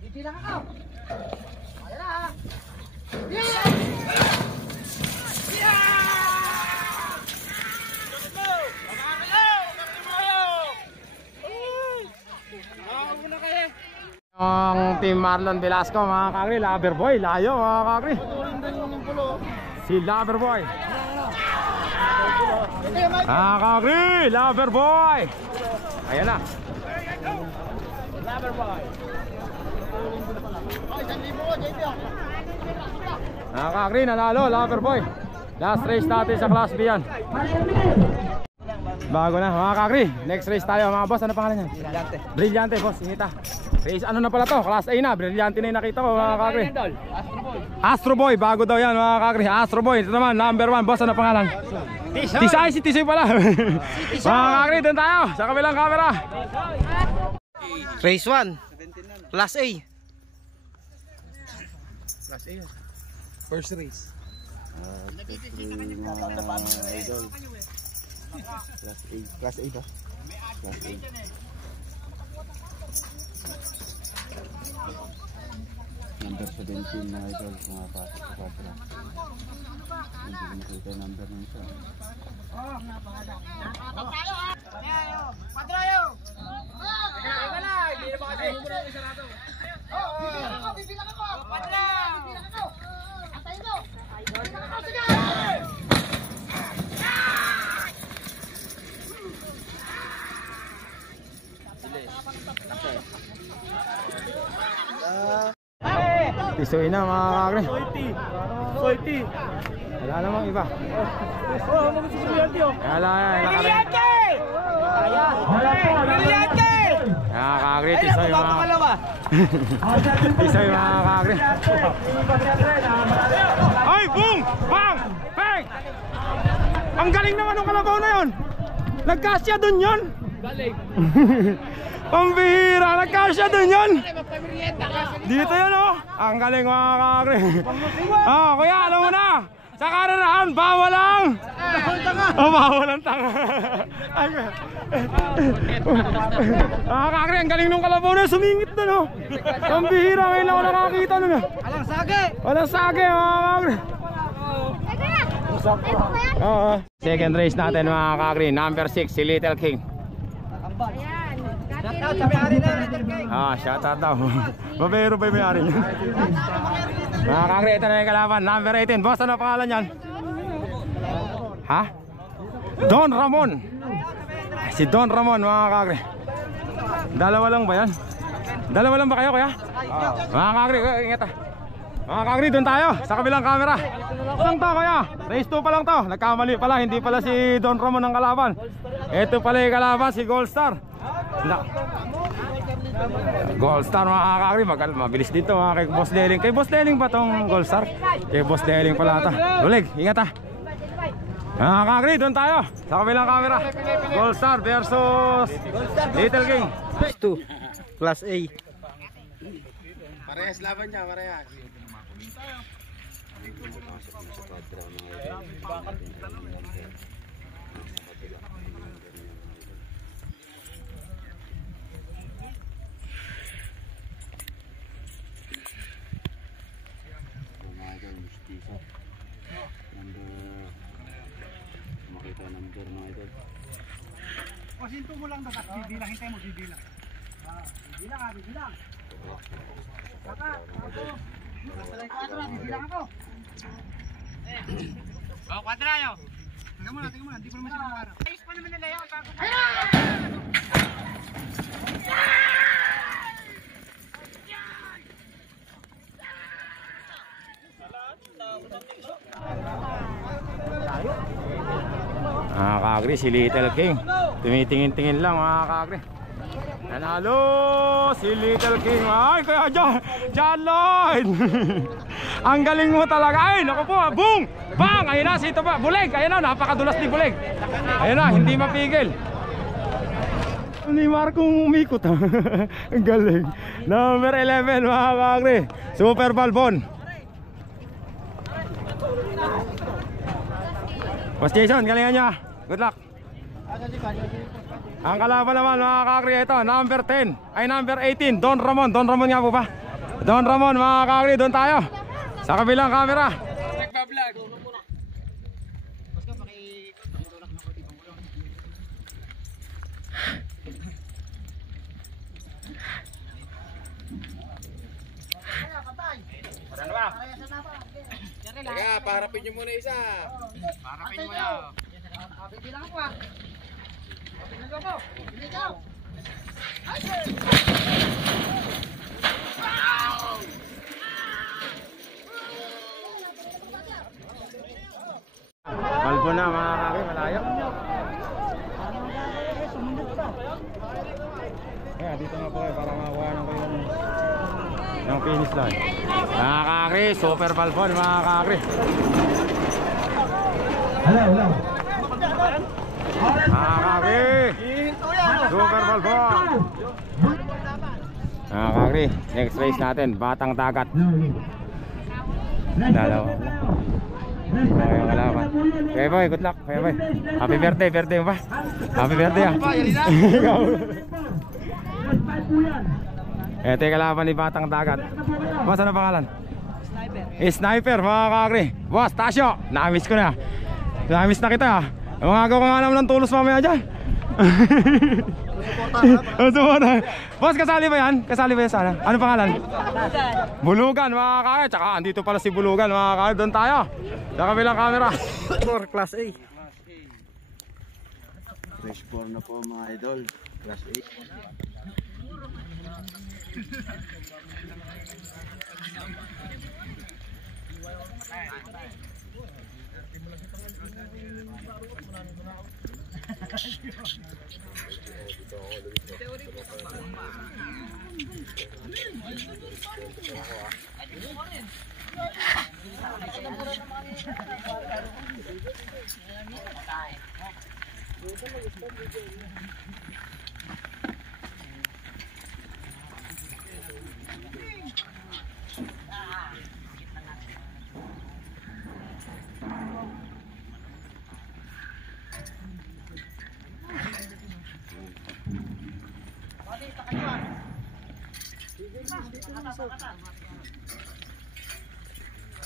Hindi lang ako. Ayan na. Ang Team Marlon Velasco, mga kakri. Loverboy, layo mga kakri. Si Loverboy. Mga kakri, Loverboy. Ayan na. Mga kakri, nanalo, Loverboy. Last race natin sa Class B yan. Bago na mga kakri. Next race tayo mga boss. Ano pangalan niyan? Brillante. Brillante boss, ingita. Race ano na pala to? Class A na. Brillante na yung nakita ko mga kakri. Astro Boy, bago daw yan mga kakri. Astro Boy, ito naman number 1. Boss, ano pangalan? Tisay, si Tisay pala. Mga kakri, dun tayo sa kabilang camera. Race 1. Class A. First race. Class A ba? Class A. Number 17 na idol, mga pasok lang. Hindi ko makita yung number ng isa. Padrayo! Wala! Hindi na makasay. Bibilang ako! Padra! Bibilang ako! Antayin mo! Bibilang ako! Sige! Tisoy na mga kakri. Soiti! Wala namang iba. Oh, ano si Brillante oh? Wala yan. Brillante! Brillante! Mga kakri, tisoy mga tisoy mga kakri. Ay, boom! Bang! Bang! Ang galing naman ng kalabaw na yun. Nagkasya dun yun. Galing. Pambihira, nagkasya dun yun. Dito yun oh. Ang galing mga kakri. Kuya, alam mo na. Sa karanahan, bawal lang. Bawal ang tanga. Kakri, ang galing nung kalabaw na. Sumingit na no. Pambihira, ngayon ako nakakita nun. Walang sage! Walang sage mga kakri. Second race natin mga kakri. Number 6, si Little King. Ayan. Shoutout sa may-ari na Little King. Shoutout daw. Babero ba yung may-ari niya? Mga kakri, ito na yung kalaban. Number 18. Boss, ano pangalan yan? Ha? Don Ramon. Si Don Ramon, mga kakri. Dalawa lang ba yan? Dalawa lang ba kayo, kuya? Mga kakri, ingat ah. Mga kakri, doon tayo sa kabilang camera. Ito lang to, kuya. Race 2 pa lang to. Nagkamali pala, hindi pala si Don Ramon ang kalaban. Ito pala yung kalaban, si Gold Star. Gold Star, mga kakri. Mabilis dito, mga kay Boss Leling. Kay Boss Leling ba tong Gold Star? Kay Boss Leling pala ito. Lulig, ingat ah. Mga kakri, doon tayo sa kabilang camera. Gold Star versus Little King. 2 Class A. Parehas laban niya, parehas. Pasinto mo lang dapat, bibilang, hintay mo, bibilang. Bibilang ha, bibilang. Kaka, ako. Masalay 4, bibilang ako. Oh, 4 yun. Tingnan mo na, hindi pa naman siya makakarap. Ayos pa naman nila yun. Mga kakri, si Little King. Tumitingin-tingin lang, mga kakri. Nanalo si Little King. Ay, kaya John Lloyd. Ang galing mo talaga. Ay, naku po, boom! Bang! Ayun na, sito pa. Buleg, ayun na, napakadulas ni Buleg. Ayun na, hindi mapigil. Ni Marco umikot ha. Ang galing. Number 11, mga kakri, Super Balbon. Boss Jason, galingan niya. Good luck. Ang kalaban naman, mga kakri, ito number 10, ay number 18, Don Ramon. Don Ramon nga po ba? Don Ramon, mga kakri, doon tayo sa kabilang camera. Teka, paharapin nyo muna isa. Parapin mo yan. Bibilang ako ha. Bibilang ako. Bibilang ako. Balbo na, mga kakri, malayo. Kaya dito na po kayo para makuha ko yung finish line. Mga kakri, Super Balbon, mga kakri. Hello. Mga kakri, Super Balbon. Mga kakri, next race natin, Batang Dagat. Dalawa. Okay, kalaban. Okay boy, good luck. Okay boy. Happy birthday mo ba? Happy birthday ah. Ito yung kalaban ni Batang Dagat. Boss, ano pangalan? Sniper, mga kakri. Boss, Tasyo, na-miss ko na. Na-miss na kita ah. Mga ko nga naman ng tulos mamaya dyan. Boss, kasali ba yan? Kasali ba yan sana? Ano pangalan? Bulugan, mga kakri. Tsaka andito pala si Bulugan, mga kakri. Doon tayo sa kabilang camera. 4 Class A. Race 4 na po, mga idol. Class 8.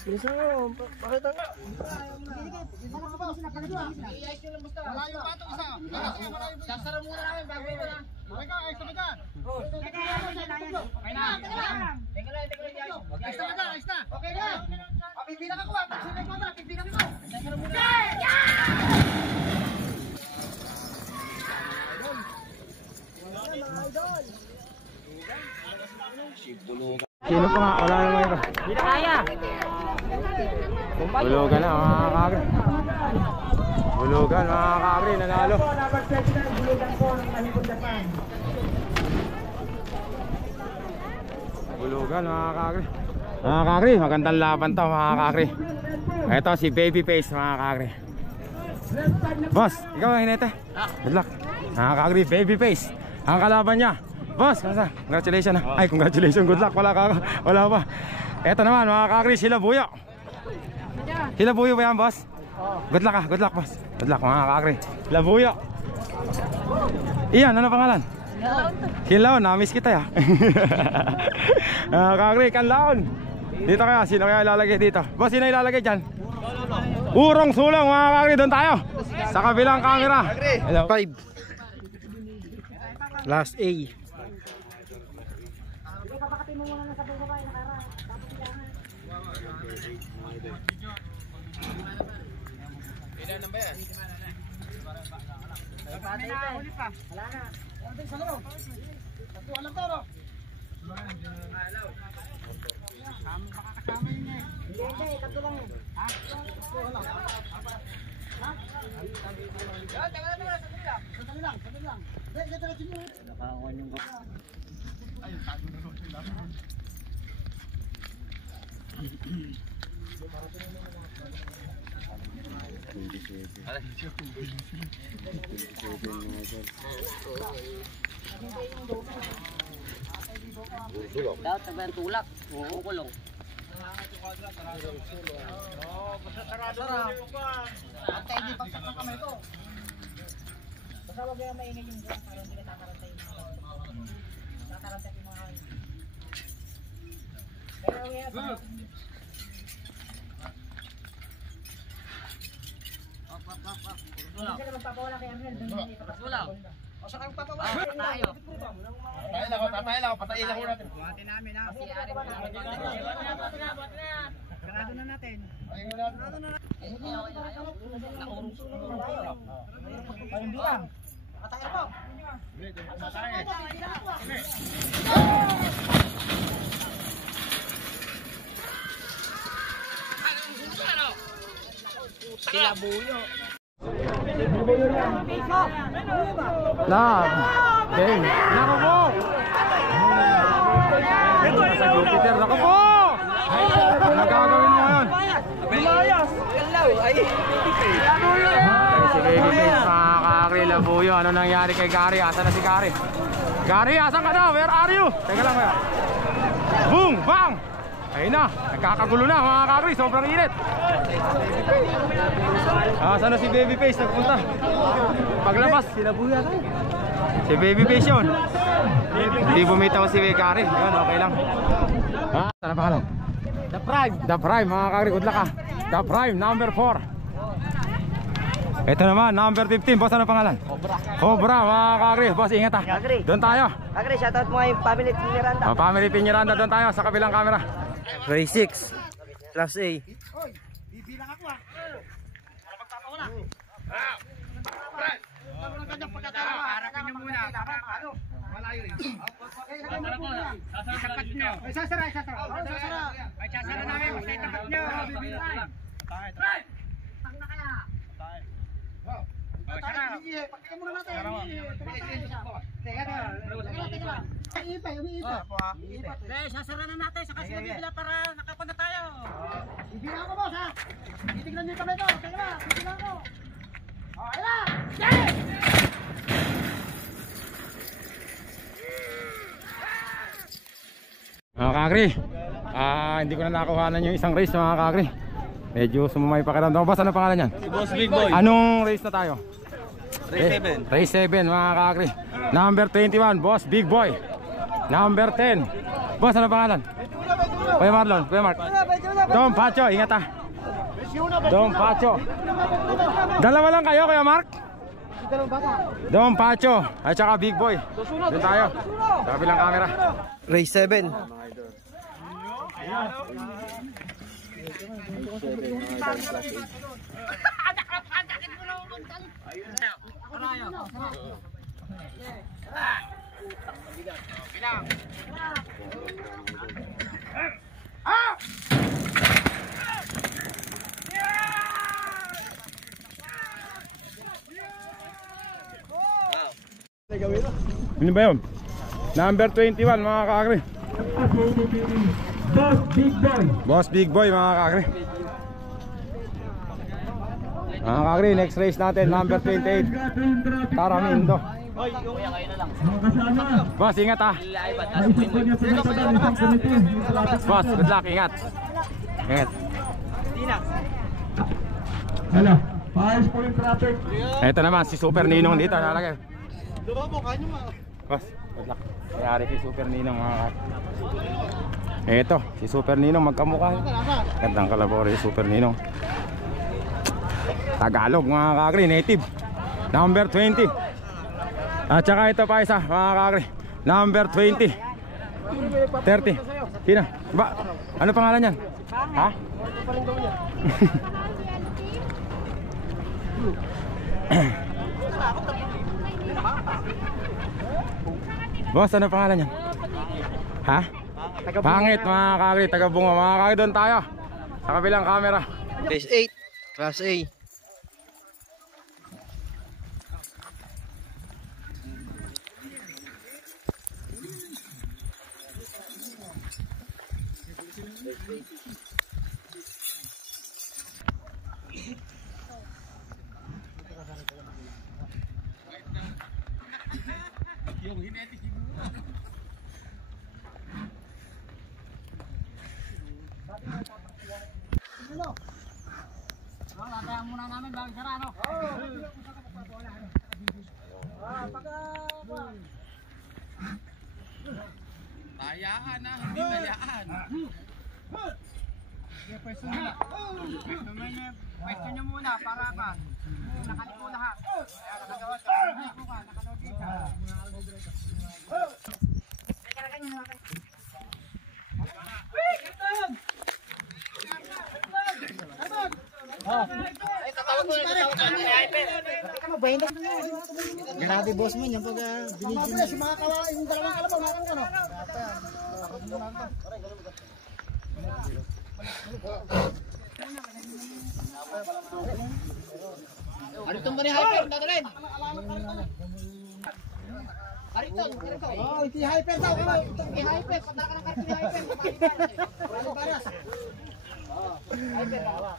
Bilisan mo, pakita nga. Malayo pa ito isa. Sasara muna namin bago ito na. Teka, ayos na dyan. Ayos na. Okay na. Pipilang ako. Pipilang ako. Sino pa nga? Wala naman iba. Hindi na kaya. Bulugan na mga kakri. Bulugan mga kakri, nanalo. Bulugan mga kakri. Mga kakri, magandang laban to mga kakri. Ito si Babyface mga kakri. Boss, ikaw ang hinete. Good luck. Mga kakri, Babyface. Ang kalaban niya. Boss, kasa? Congratulations. Ay, congratulations. Good luck. Wala pa. Ito naman mga kakri, sila Buyo. Sila Buyo ba yan, boss? Good luck Good luck, boss. Good luck mga kakri. Sila Buyo. Iyan, ano pangalan? Kinlaon, na-miss kita ya. Kakri, Kanlaon. Dito kaya, sino kaya ilalagay dito? Boss, sino ilalagay dyan? Urong sulong mga kakri, doon tayo. Sa kabilang camera. Hello. 5. Last A. Dapat sabihan tulak. Oo, kulong. Patayin ako. Patayin ako natin. Buhatin namin ha. Sarado na natin. Parang bilang. Patayin ako. Sila Buyo. Love. Game. Nako po. Ito ay sa Jupiter. Nako po. Ano gagawin mo ngayon? Lumayas. Hello. Ay. Si Babyface mga kakri, Labuyo. Ano nangyari kay Gary? Asan na si Gary? Gary, asan ka na? Where are you? Teka lang kaya. Boom! Bang! Ayun na. Nagkakagulo na mga kakri. Sobrang init. Asan na si Babyface? Nagpunta. Paglabas, si Labuyo tayo. Si Babyface yun. Hindi bumitaw si Gary. Yun, okay lang. Saan ang pangalan? The Prime. The Prime mga kakri. Good luck ha. The Prime, number 4. Ito naman, number 15. Boss, ano pangalan? Cobra mga kakri. Boss, ingat ha. Doon tayo. Kakri, shoutout mo yung family Piñaranda. Family Piñaranda, doon tayo sa kabilang camera. Race 6. Class A. Bibilang ako ha. Para magpapawala. Harapin nyo muna. Wala yun. Sasapat nyo. Sasara. Ay, sasara namin. Basta itapat nyo. Tang na kaya. Pakita muna natin. Teka lang. Sasara na natin. Saka sila bibila para nakapon na tayo. Bibilang ako boss ha. Titignan nyo kami ito. Teka lang. Bibilang ako. Okay na. Mga kakri, hindi ko na nakuhanan yung isang race mga kakri. Medyo sumumay pa kiramdam. Boss, ano pangalan yan? Si Boss Big Boy. Anong race na tayo? Race 7. Race 7 mga kakri. Number 21, Boss Big Boy. Number 10. Boss, ano pangalan? Kuya Marlon, Kuya Mark. Dom Pacho, ingat ha. Dom Pacho. Dalawa lang kayo, Kuya Mark? Don Pacho at saka Big Boy. Doon tayo. Sa kabilang camera. Race 7. Ano ba yun? Number 21 mga kakri. Boss Big Boy. Boss Big Boy mga kakri. Mga kakri, next race natin number 28 Taramindo. Boss, ingat ha. Boss, good luck, ingat. Ingat. Hala, paayos po yung traffic. Ito naman si Super Ninong dito nalagay. Boss, good luck. Kayari si Super Ninong mga kakri. Ito, si Super Ninong magkamukha. Gandang kalabore si Super Ninong. Tagalog mga kakri, native. Number 20. At saka ito pa isa mga kakri, number 20 30. Sino? Ba? Ano pangalan yan? Ha? Boss, ano pangalan yan? Ha? Pangit mga kakri, taga Bunga. Mga kakri, doon tayo sa kabilang camera. Race 8. Class A. Kaya muna namin bago sara, no? Tayaan na, hindi tayaan. Pwesto nyo muna para pa. Nakalipo lahat. Nakagawa ka. Nakanood ka. Grabe boss mo yan pag binigyan. Si mga kawa, yung dalawang kalabaw, nakakang ano? Ano itong mani hyper? Dadalhin! Kariton! Oh, iti hyper daw! Iti hyper! Pagdala ka ng kariton ni hyper! Ano baras? Hyper ba?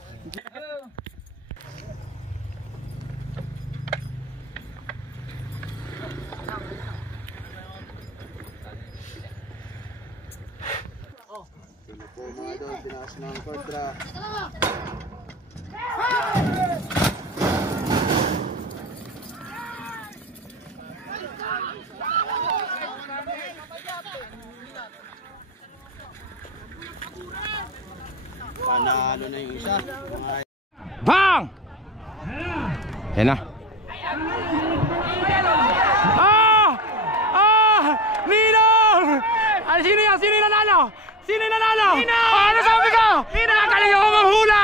Pinaas ng kontra. Panalo na yung isa. Bang! Yan na. Ninong! Sino yan? Sino yung nanalo? Sino yung nanalo? Ninong! Ano sabi ko? Ninong! Nakagaling ako manghula!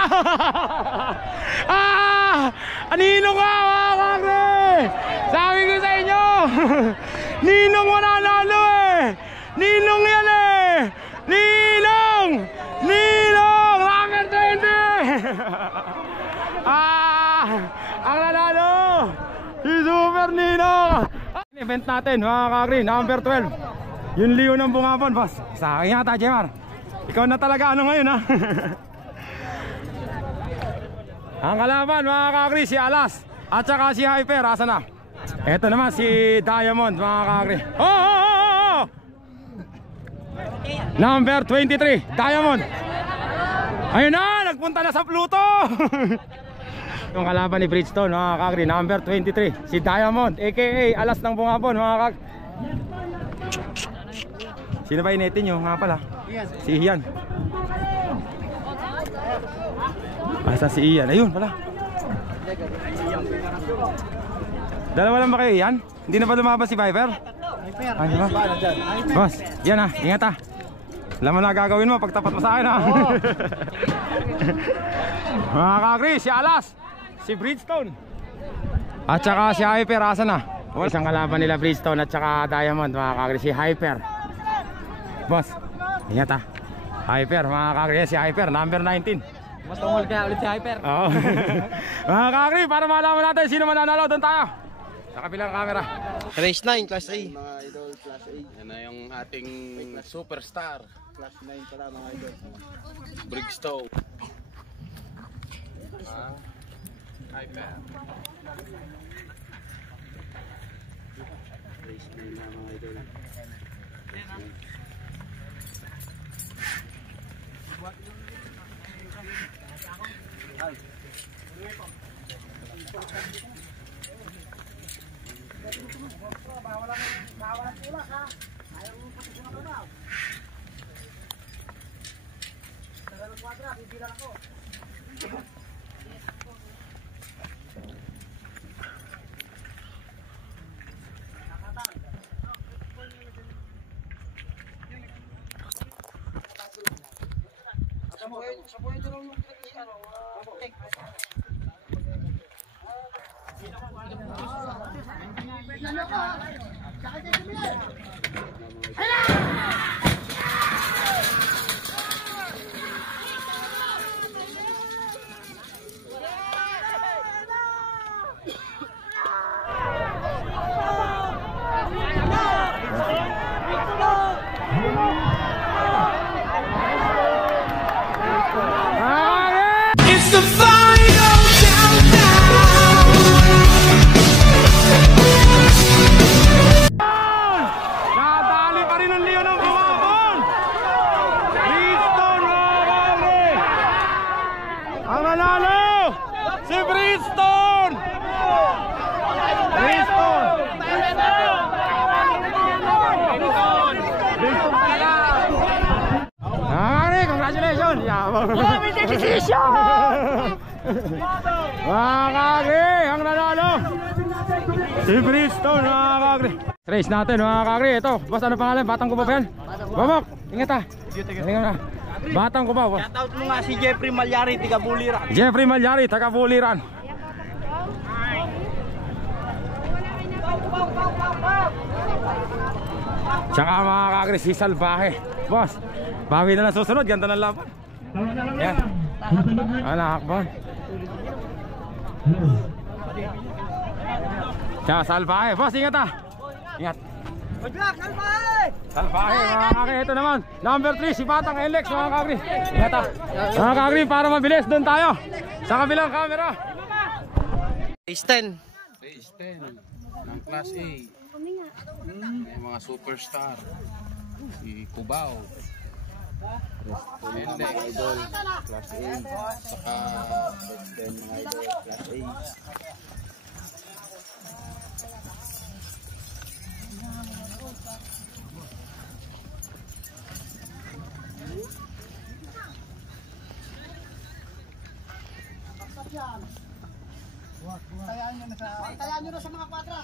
Ninong nga mga kakri! Sabi ko sa inyo! Ninong mananalo eh! Ninong yan eh! Ninong! Ninong! Number 20! Ang nanalo! Si Super Ninong! Event natin mga kakri, number 12. Yung Leo ng Bungabon, boss. Sa akin yata, Jemar. Ikaw na talaga ano ngayon ha. Ang kalaban mga kakri, si Alas at saka si Hyper, asa na? Eto naman si Diamond mga kakri. Number 23, Diamond. Ayun na, nagpunta na sa Pluto. Yung kalaban ni Bridgestone mga kakri, number 23, si Diamond aka Alas ng Bungabon mga kakri. Sino ba inetin nyo nga pala? Si Ian. Asa si Ian? Ayun pala. Dalawa lang ba kayo yan? Hindi na ba lumabas si Viper? Viper. Ay, di ba? Boss, yan ha, ingat ha. Alam mo na gagawin mo pag tapat mo sa akin ha. Mga kakri, si Alas, si Bridgestone at saka si Hyper, asa na? Isang kalaban nila Bridgestone at saka Diamond, mga kakri, si Hyper. Boss, ingat ha. Hyper, mga kakri, si Hyper, number 19. Mas tungol kaya ulit si Hyper. Oo. Mga kakri, para malaman natin sino mananalo, doon tayo sa kabilang camera. Race 9, Class A. Yan na yung ating superstar. Class 9 pala mga idol. Bridgestone. Hyper. Race 9 na mga idol. Nadali pa rin ang Leon ng Bumabon. Bridgestone, mga kakri. Ang nanalo, si Bridgestone. Bridgestone. Kakri, congratulations. Mga kakri, ang nanalo si Bridgestone, mga kakri. Race natin, mga kakri. Ito, boss, ano pangalan? Batang ko ba yan? Babok, ingat ha. Ingat na. Batang ko ba, boss? Shoutout mo nga si Jeffrey Malyari, taga Buliran. Jeffrey Malyari, taga Buliran. Tsaka mga kakri, si Salvaje. Boss, bawi na lang susunod. Ganda ng laban. Yan. Anak, boss. Tsaka Salvaje. Boss, ingat ha. Ingat. Salvaje, mga kakri. Ito naman, number 3, si Batang Elex, mga kakri. Ingat ha. Mga kakri, para mabilis, doon tayo sa kabilang camera. Race 10. Race 10 ng Class A. May mga superstar. Si Cubao. Pulende, idol. Class A. Saka Race 10 mga idol. Class A. Tayaan nyo na sa mga kwadra.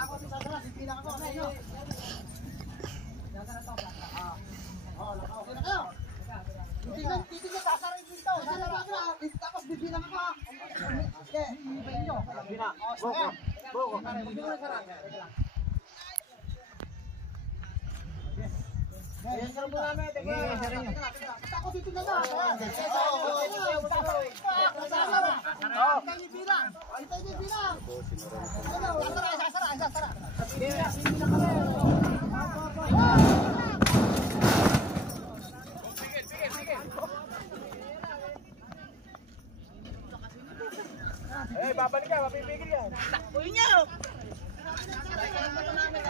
Ako sa sasara, sipilang ako. Ano yun? Okay na kayo. Titignan, sasara yung dito. Sasara kwadra. Tapos bibilang ako. Sige, bibilang nyo. Boko. Bibilang sara. Ayan, sarap po namin. Basta ako titignan na. Eh, babalik ka, mapipigil yan. Takbuhin nyo! Sarap muna namin.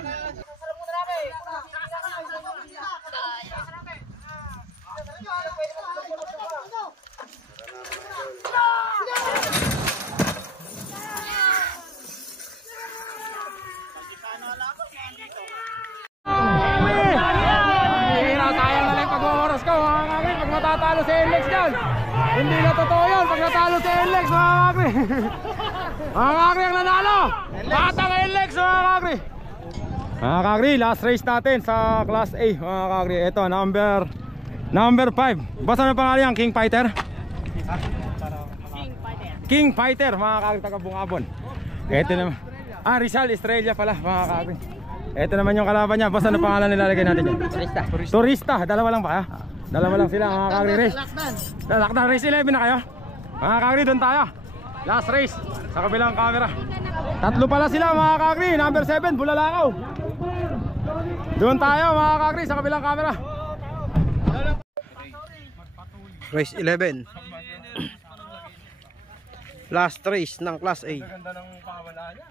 Sayang na lang pag-oras ko, mga kakri. Pag matatalo si Elex dyan, hindi na totoo yun. Pag natalo si Elex, mga kakri. Mga kakri ang nanalo. Batang NLEX mga kakri. Mga kakri, last race natin sa Class A mga kakri. Ito number 5. Basta na pangalan yan, King Fighter. King Fighter mga kakri, taga Bungabon. Ito naman, Rizal Estrella pala mga kakri. Ito naman yung kalaban niya. Basta na pangalan nilalagay natin dyan. Turista. Dalawa lang ba ha? Dalawa lang sila mga kakri. Race Lakdan, race 11 na kayo. Mga kakri, doon tayo. Last race sa kabilang camera. Tatlo pala sila mga kakri. Number 7, Bulalakaw. Doon tayo mga kakri sa kabilang camera. Race 11. Last race ng Class A. Ganda ng pawala niya.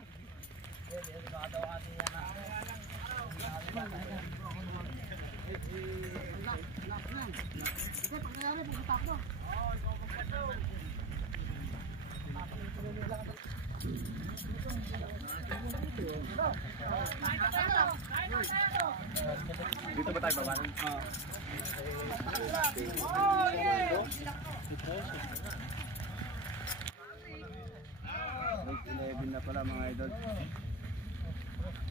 Dito ba tayo baba? Na pala mga idol.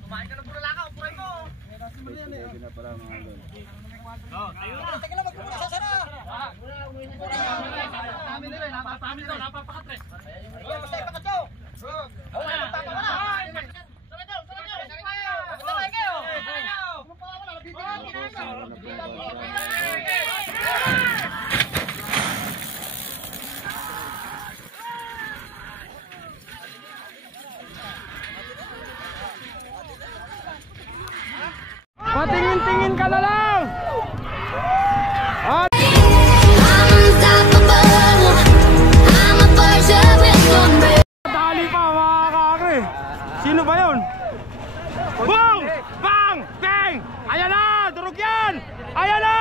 Kumain ka na puro lakaw, puray mo. Kumain na pala mga idol. Oh, tayo na. Teka lang, magpapasasara. Kami nila, napapakami daw, napapakatres. Basta ipakatyo. Wala, magpapawala. Sama daw. Sabay kayo. Patingin-tingin ka na lang. Dali pa mga kakri. Sino ba yun? Boom! Bang! Bang! Ayan na! Durog yan! Ayan na!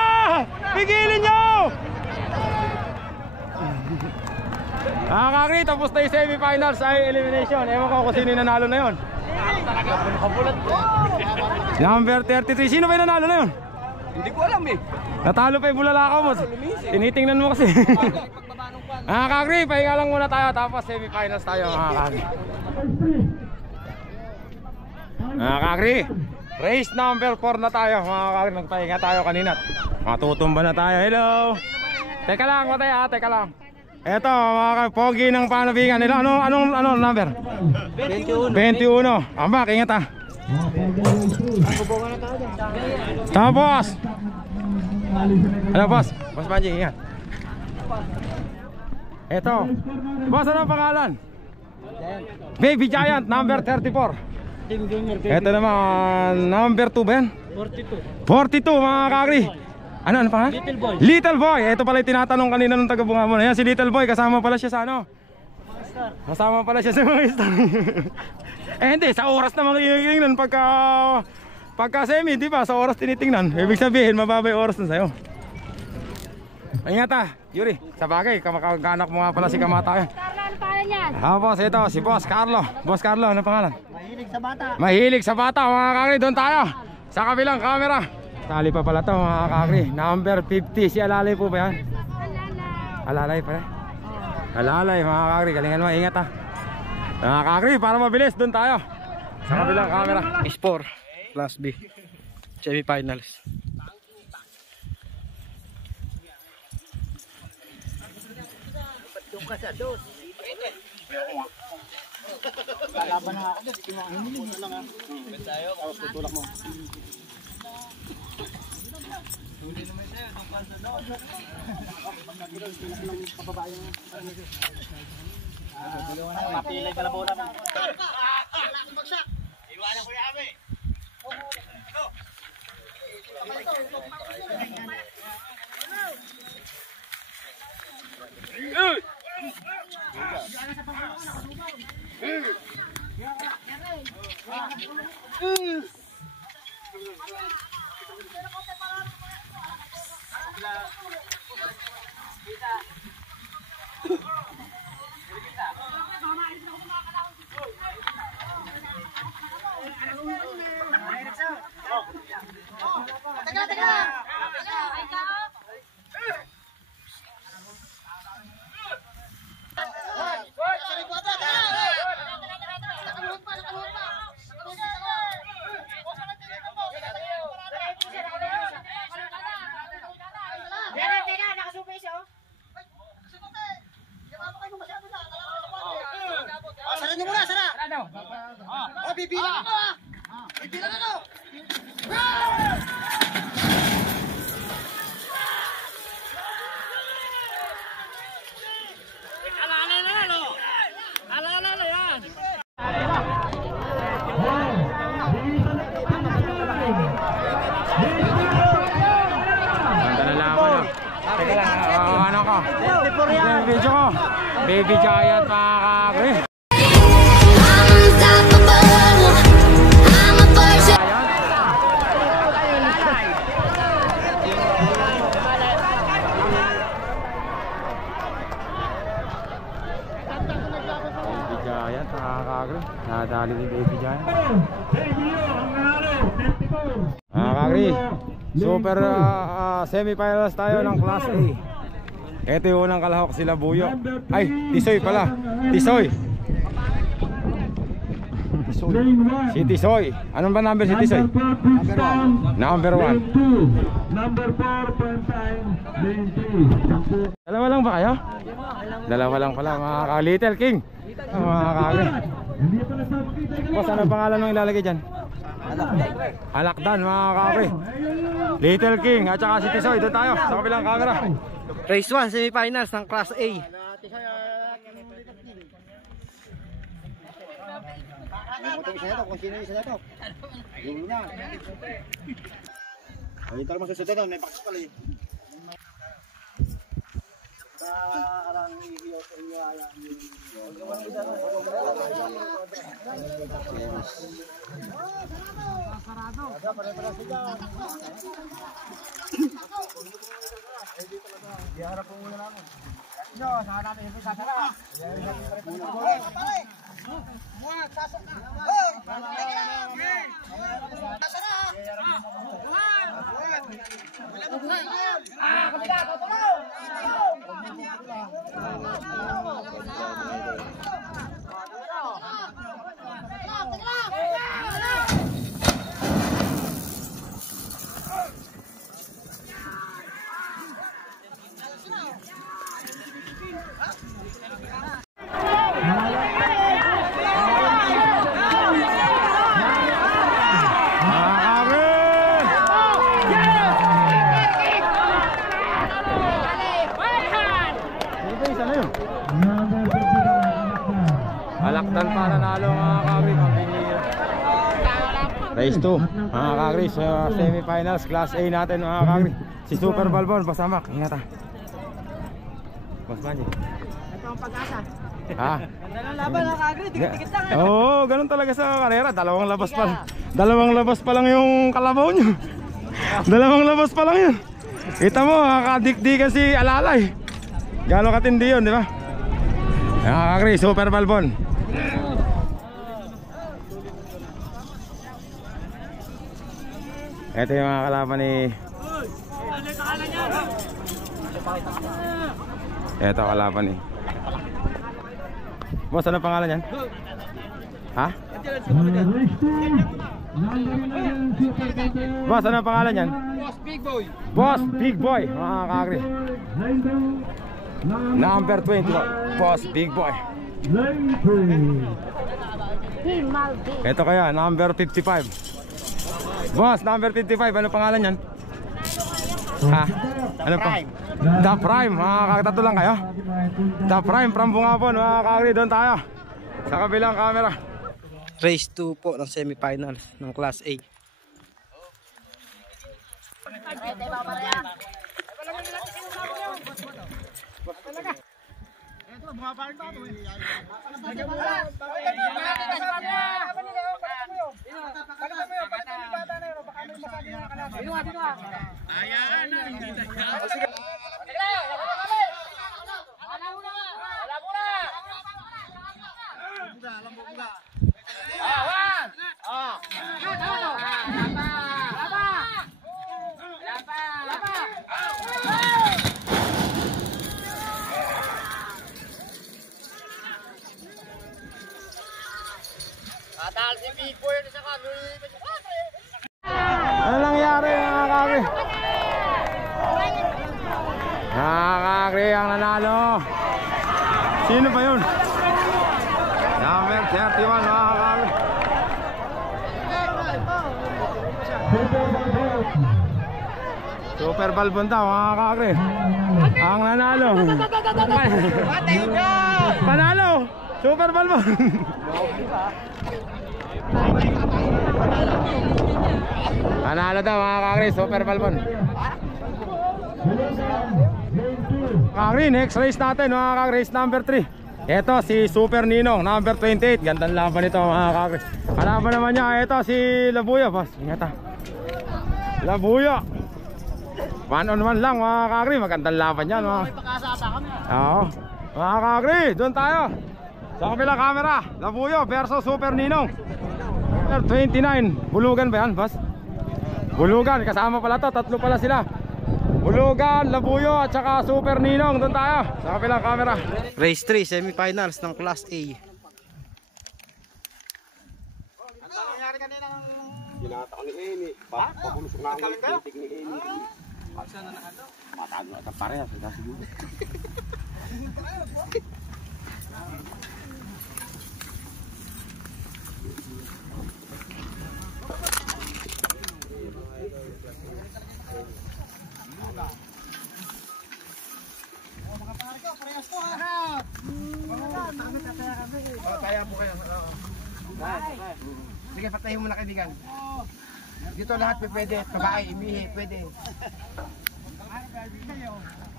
Pigilin nyo! Mga kakri, tapos na yung semifinals ay elimination. Ewan ko kung sino yung nanalo na yun. Number 33. Sino ba yung nanalo na yun? Hindi ko alam eh. Natalo pa yung Bulalakaw mo. Tinitingnan mo kasi. Mga kakri, pahinga lang muna tayo. Tapos semifinals tayo mga kakri. Mga kakri, race number 4 na tayo mga kakri. Nagpahinga tayo kanina. Matutumba na tayo. Hello. Teka lang matay ha, teka lang. Eto mga pogi ng panabingan nila. Anong number? 21. Ambak, ingat ha. Tapos ano boss? Boss Banji, ingat. Eto boss, ano ang pangalan? Baby Giant, number 34. Eto naman, number 2 ba yan? 42 mga kakri. Ano pa? Little Boy. Ito pala yung tinatanong kanina ng taga-Bungabon. Ayan si Little Boy, kasama pala siya sa ano? Kasama pala siya sa mga star. Hindi, sa oras naman tinitingnan pagka semi, di ba? Sa oras tinitingnan. Ibig sabihin, mababa yung oras na sa'yo. Ingat ha, Yuri. Sa bagay, kamag-anak mo nga pala si Kamatayan. Carlo, ano pangalan yan? Boss, ito, si Boss Carlo. Boss Carlo, ano pangalan? Mahilig sa bata. Mahilig sa bata, mga kakri. Doon tayo, sa kabilang camera. Tali pa pala to mga kakri. Number 50, si Alalay po ba yan? Alalay pala. Alalay mga kakri, galingan mo, ingat ha. Mga kakri, para mabilis, doon tayo sa kabilang camera. Race 4. Class B. Semifinals. Lalaban na ako dyan. Hindi mo hinilig na lang ha. Tapos tutulak mo. Mapilay pala bola mo. Wala akong bagsak. Iwanan ko yung ame. bibilang ako ah! Bibilang ako! Teka lang, ano ko? Video ko. Baby Giant mga kakri. Baby Giant mga kakri. Nadali ni Baby Giant. Mga kakri, super semi-finals tayo ng Class A. Ito yung unang kalahok, sila Buyo. Ay, Tisoy pala. Tisoy. Si Tisoy. Anong ba number si Tisoy? Number 1. Number 4, Dalawa lang ba kayo? Dalawa lang pala mga ka-Little King. Mga kakri. Boss, ano pangalan ng ilalagay dyan? Alakdan mga kakri. Little King at saka si Tisoy. Doon tayo sa kabilang camera. Race 1, semifinals ng Class A. Kung sino yung isa na to? Yung na. Ayun talagang masusunod doon, may pakis pala eh. Parang ihiyaw sa inyo ayan. Diharap po muna namin. Nyo, saka namin yung sasara. Muat, sasok na. Sasara. Alakdan pa nanalo mga kakri. Race 2 mga kakri sa semifinals Class A natin mga kakri. Si Super Balbon pasamak. Ingat ha. Mas Manji. Ito ang pag-asa. Ha? Dalawang laban mga kakri, dikit-dikit lang. Oo, ganun talaga sa karera. Dalawang labas pa lang yung kalabaw nyo. Dalawang labas pa lang yun. Kita mo, kakadikdikan si Alalay. Gano'ng katindi yun, di ba? Mga kakri, Super Balbon. Ito yung mga kalaban ni... Ito kalaban ni... Boss, ano pangalan yan? Ha? Boss, ano pangalan yan? Boss Big Boy. Boss Big Boy, mga kakri. Number 21, Boss Big Boy. Ito kaya, number 55. Boss, number 55, ano pangalan yan? Ha? Ano pa? The Prime, mga kakatato lang kayo? The Prime from Bungabon, mga kakri, doon tayo sa kabilang camera. Race 2 po ng semifinals ng Class A. Ano nangyari mga kakri? Mga kakri ang nanalo. Sino ba yun? Number 31 mga kakri. Super Balbon daw mga kakri. Ang nanalo. Panalo. Super Balbon. Panalo daw mga kakri. Super Balbon. Kakri, next race natin mga kakri. Race number 3. Ito si Super Ninong, number 28. Gandang laban ito mga kakri. Kalaban naman niya, ito si Labuyo. Boss, ingata. Labuyo. 1-on-1 lang mga kakri. Magandang laban yan mga. Oo. Mga kakri, doon tayo. Sa kabilang camera, Labuyo versus Super Ninong. Number 29. Bulugan ba yan, boss? Bulugan, kasama pala to. Tatlo pala sila. Bulugan, Labuyo at saka Super Ninong. Doon tayo sa kabilang camera. Race 3, semifinals ng Class A. Ginata ko ni Eni. Pabulusok na ang titig ni Eni. Matago na parehas. Siguro. Kaya po kayo. Sige, patayin mo na kaibigan. Dito lahat pwede. Babae, imihi, pwede.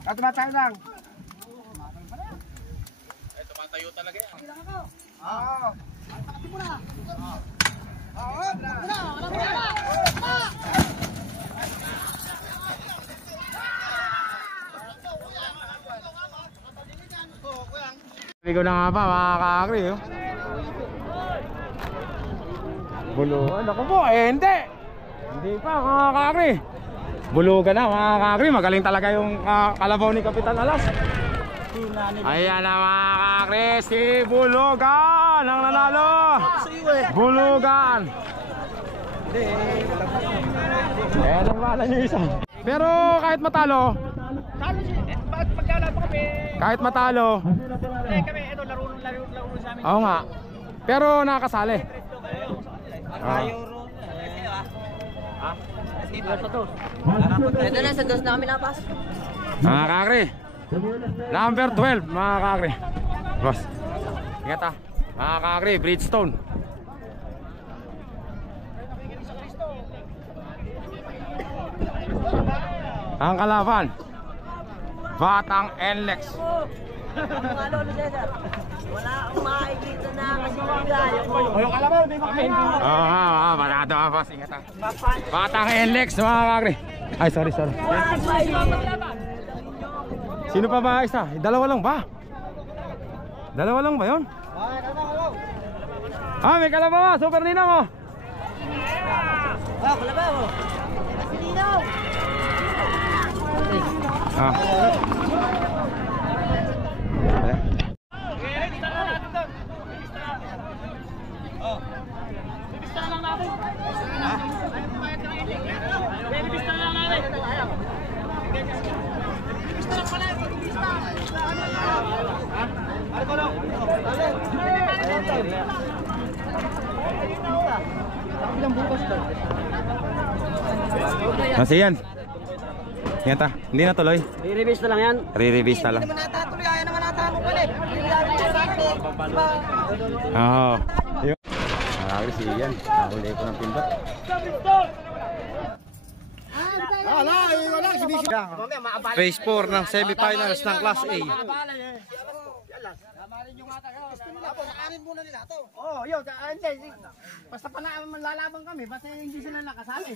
At tumatayo lang. Eh, tumatayo talaga yan. Oo. Sabi ko na nga pa mga kakri. Bulugan ako po, hindi. Hindi pa mga kakri. Bulugan na mga kakri. Magaling talaga yung kalabaw ni Kapitan Alas. Ayan na mga kakri. Si Bulugan ang nanalo. Bulugan. Ayan ang wala nyo isa. Pero kahit matalo, kahit matalo, kami, ito, laro sa amin. oo nga. Pero nakakasali. Ito na, sa dos na kami napas. Mga kakri, number 12 mga kakri. Boss, ingat ah. Mga kakri, Bridgestone. Ang kalaban, Batang NLEX. Mga lolo, Cesar. Wala akong makikita na kasi bigayo ko. Yung kalabaw, di makahindi. Barado ah, boss, ingat ah. Batang NLEX mga kakri. Ay, sorry. Sino pa ba isa? Dalawa lang ba? Dalawa lang ba yun? May kalabaw, Super Ninong oh. Kalabaw. Ninong. Masih yan. Ingat ah, hindi na tuloy. Re-revise na lang yan. Re-revise na lang. Hindi naman natatuloy, ayaw naman natanong ulit. Oo. Marami si Ian. Nahuli ko ng pindot. Phase 4 ng semifinals ng Class A. Oh, yun, hindi. Basta pa na lalaban kami, basta hindi sila nakasali.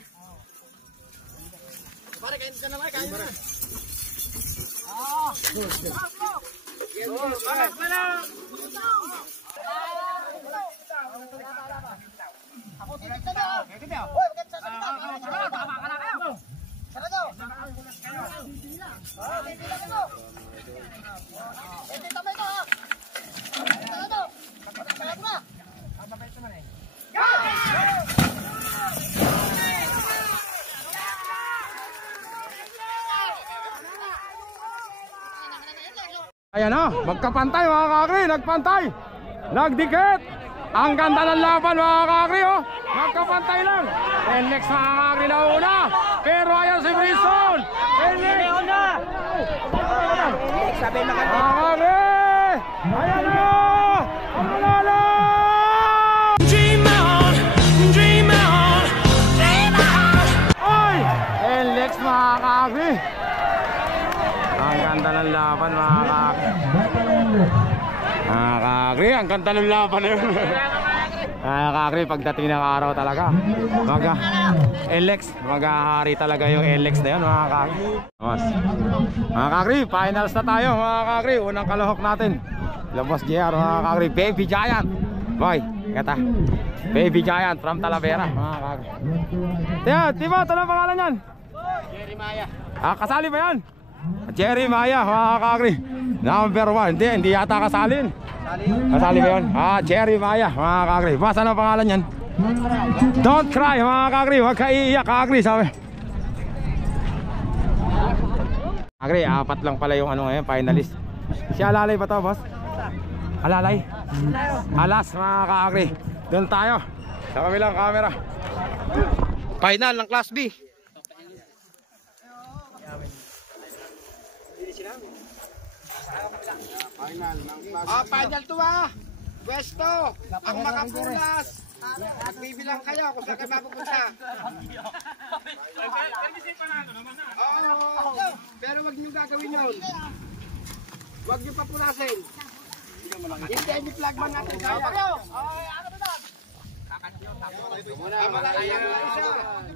Pare, kain ka naman, kain na. Ako titignan na. Hoy, maganda sa salita. Tama ka na kayo. Sarado. Titignan ko. Hindi tama ito ha. Sarado. Sarado na. Mababait naman eh. Ayan na, magkapantay mga kakri, nagpantay, nagdikit. Ang ganda ng laban mga kakri oh. Magkapantay lang. NLEX mga kakri na una. Pero ayan si Brisson. NLEX. Sabi na Mga kakri. Ayan na. Ang manalo. Dream on. Dream on. Dream on. Oy. NLEX mga kakri. Ang ganda ng laban mga kakri. Mga kakri, ang ganda ng laban na yun. Mga kakri, pagdating ng araw talaga NLEX, maghahari talaga yung NLEX na yun mga kakri. Mga kakri, finals na tayo mga kakri. Unang kalahok natin Labos JR mga kakri. Baby Giant. Boy, kata Baby Giant from Talavera mga kakri. Timo, ito na pangalan yan? Jerry Maya. Kasali ba yan? Jerry Maya mga kakri. Number 1. Hindi yata kasalin. Kasali ba yun? Jerry Maya mga kakri. Basta na pangalan yan? Don't cry mga kakri. Huwag ka iiyak kakri sabi. Kakri, 4 lang pala yung ano ngayon, finalist. Si Alalay ba to boss? Alalay? Alas mga kakri. Doon tayo sa kabilang camera. Final ng Class B. Final to Pwesto. Ang makapulas. Nagbibilang kayo kung saan kayo mapupunta. Oo. Pero wag niyo gagawin yun. Wag niyo papulasin. Hindi flag man natin kaya. Malayo isa.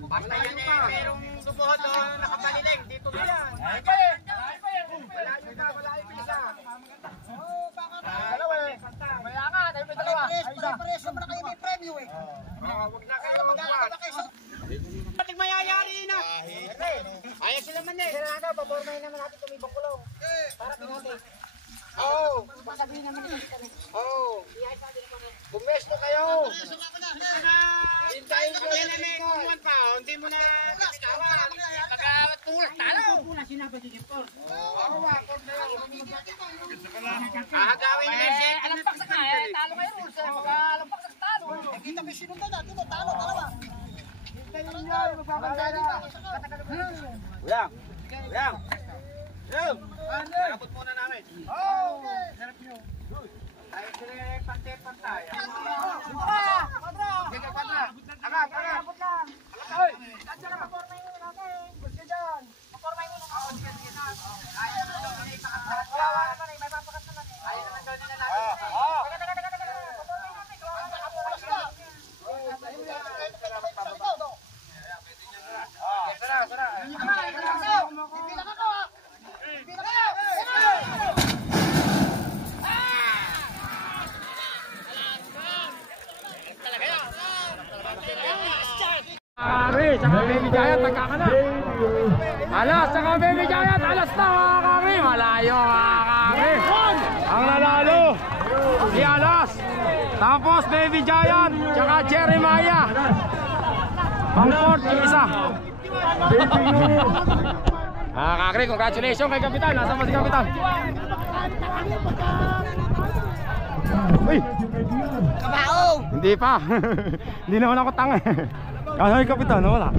Malayo pa. Merong sumuhod doon nakapaliling. Dito na yan. Malayo pa isa. Dalawa eh. Maya nga, tayo may dalawa. Preso na kayo may premyo eh. Huwag na kayo magkakaroon na kayo. Bating mayayari na. Ayaw sila man eh. Sila nga, pabormahin naman natin tumibang kulong. Para pinatay. Oo. Masabihin naman natin. Oo. Bumesto kayo. Hintayin ko yan na may kumuhan pa. Hindi mo na kapitawan. Pagkatulak talo. Oo, wakot na yun. Ahagawin nyo yung set. Alampak sa nga eh. Talo kayo rules eh. Alampak sa talo. Nakita ko yung sinundan natin. Talo, dalawa. Hintayin nyo. Magpapantay na. Uyang. Uyang. Nakapot muna namin. Oo. Sarap nyo. Tayo sila pantay-pantay. Sige, patra. Agad, agad. Agad, oy. Saan ka mapormay mo natin? Gusto dyan. Mapormay mo natin. Oo, sige, sige. Ayaw naman daw nila ipakakat. Wala naman eh, may papakat naman eh. Ayaw naman daw nila natin. Oo. Taga. Mapormay natin. Nakapulas ka. Tara. Ipilang ako ha. Ipilang ako. Kakri, saka Baby Giant, nagkaka na. Alas, saka Baby Giant, alas na mga kakri. Malayo mga kakri. Ang nanalo, si Alas. Tapos Baby Giant, saka Jerry Maya. Pang-4 yung isa. Kakri, congratulations kay Kapitan. Nasaan ba si Kapitan? Uy! Kabao! Hindi pa. Hindi naman ako tanga. Ano yung Kapitan? Wala.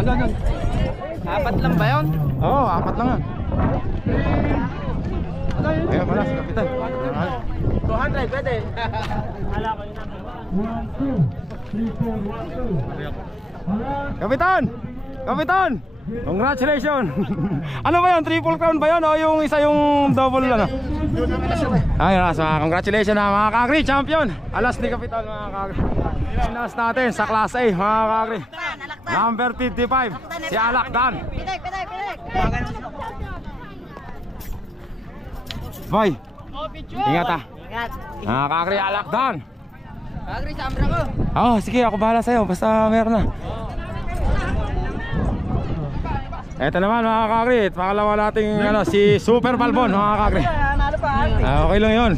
Ano? 4 lang ba yun? Oo, 4 lang yan. Ayun pala si Kapitan. 200, pwede. Kapitan! Kapitan! Congratulations! Ano ba yun? Triple crown ba yun? O yung isa yung double ano? Ayun, congratulations na mga kakri, champion! Alas ni Kapitan mga kakri. Finals natin sa Class A mga kakri. Number 55, si Alakdan. Pitek. Boy, ingat ah. Mga kakri, Alakdan. Agri sa ambra ko. Oo, sige, ako bahala sa'yo, basta meron na. Eto naman mga kakri, pangalawa nating si Super Balbon mga kakri. Okay lang yun.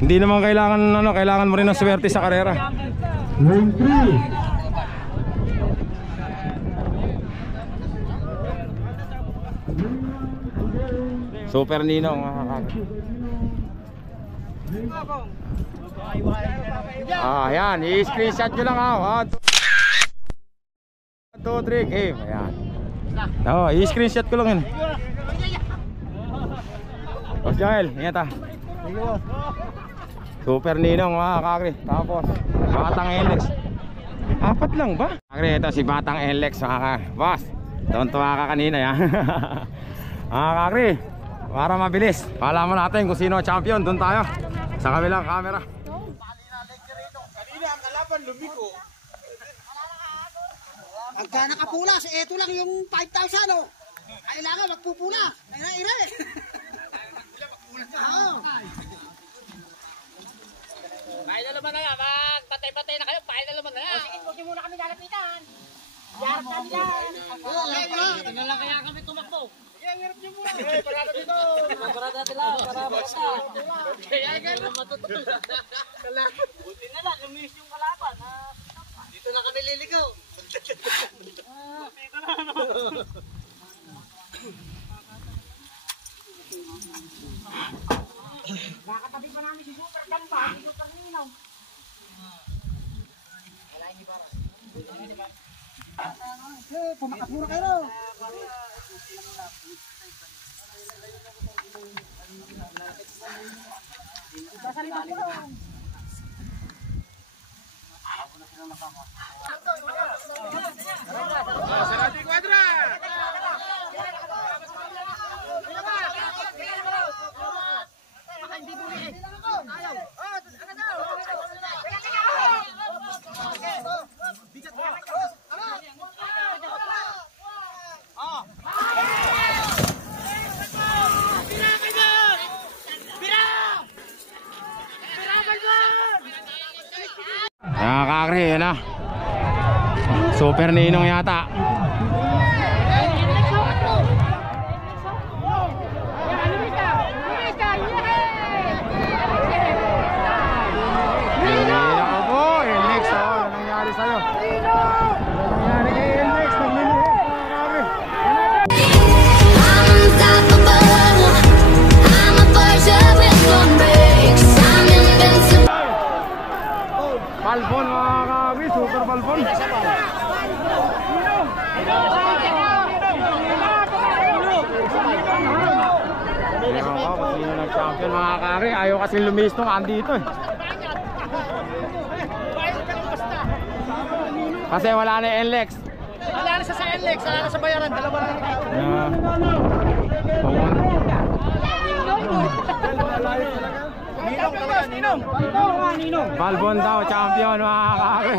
Hindi naman kailangan mo rin ng swerte sa karera. Super Ninong mga kakri. Yan, i-screenshot nyo lang ha. 2, 3, game. Ayan. Oo, i-screenshot ko lang yun. Boss Joel, ingat ah. Super Ninong mga kakri. Tapos Batang Elex. 4 lang ba? Kakri, ito si Batang Elex mga kakri. Boss, tuwan-tuwa ka kanina yan. Mga kakri, para mabilis palaman natin kung sino champion. Doon tayo sa kabilang camera. Kanina ang kalaban lumiko. Pagka nakapulas, eto lang yung 5,000 oh. Kailangan magpupula. Ira-ira eh. Pahay na naman na yan, magpatay-patay na kayo, pahay na naman na yan. O sige, huwag niyo muna kami lalapitan. Yarap kami yan. Tingnan lang kaya kami tumakbo. Sige, yarap niyo muna. Parada dito. Parada natin lang, para basta. Kaya gano'n matutulad. Buti na lang, lumis yung kalaban. Dito na kami liligaw. Dito na ano. Nakatabi pa namin si Super Gamba, si Super Ninong. Pumakas muna kayo. Sasalita ko lang. Sarati Quadra! Kakri, yun na. Super Ninong yata. Ako po, Elex, ano nangyari sa'yo? Ano nangyari kay Elex? Nagliliit. Balbon mga kakri, super balbon. Ewan ko kung sino nag-champion mga kakri. Ayaw kasi lumis nung andito eh. Kasi wala na yung NLEX. Wala na sa NLEX, wala na sa bayaran. Dalawa lang. Ninong. Balbon daw, champion mga kakri.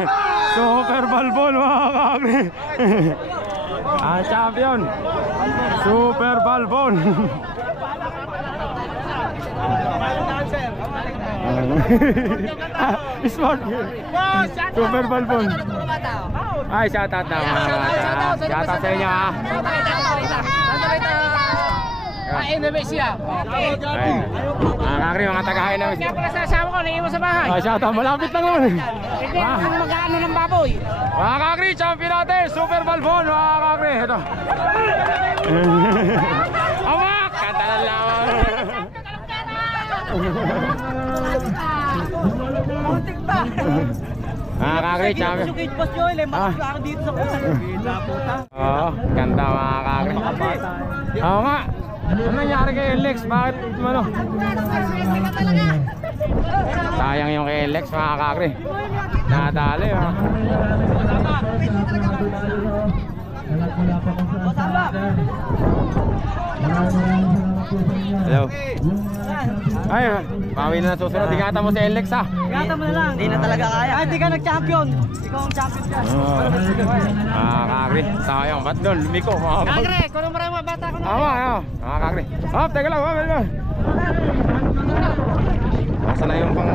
Super balbon mga kakri. Ang champion, super balbon. Smart yun. Super balbon. Ay, shoutout na mga bata. Shoutout sa inyo ha. Indonesia. Mga kakri, mga taga-Indonesia. Kaya pala sa asawa ko, naiiwan sa bahay. Shoutout, malapit lang naman. Hindi, ang mag-ano ng baboy. Mga kakri, champion natin, super balbon mga kakri. Ito. Amak! Kanta lang lawan. Muntik pa. Mga kakri, champion. Yung Boss Joel, makakita ako dito sa kusa. Oo, ganda mga kakri. Oo nga. Ano nangyari kay Elex? Bakit ano? Sayang yung kay Elex mga kakri. Nadali ha. Hello. Ay, bawi na susunod. Ingatan mo si Elex ha. Ingatan mo na lang. Hindi na talaga kaya. Hindi ka nag-champion. Ikaw ang champion dyan. Kakri, sayang. Ba't doon? Lumiko mga kakri. Kakre, kung marami mga bata ko na. Mga kakri. Hop, teka lang. Masa na yung pang...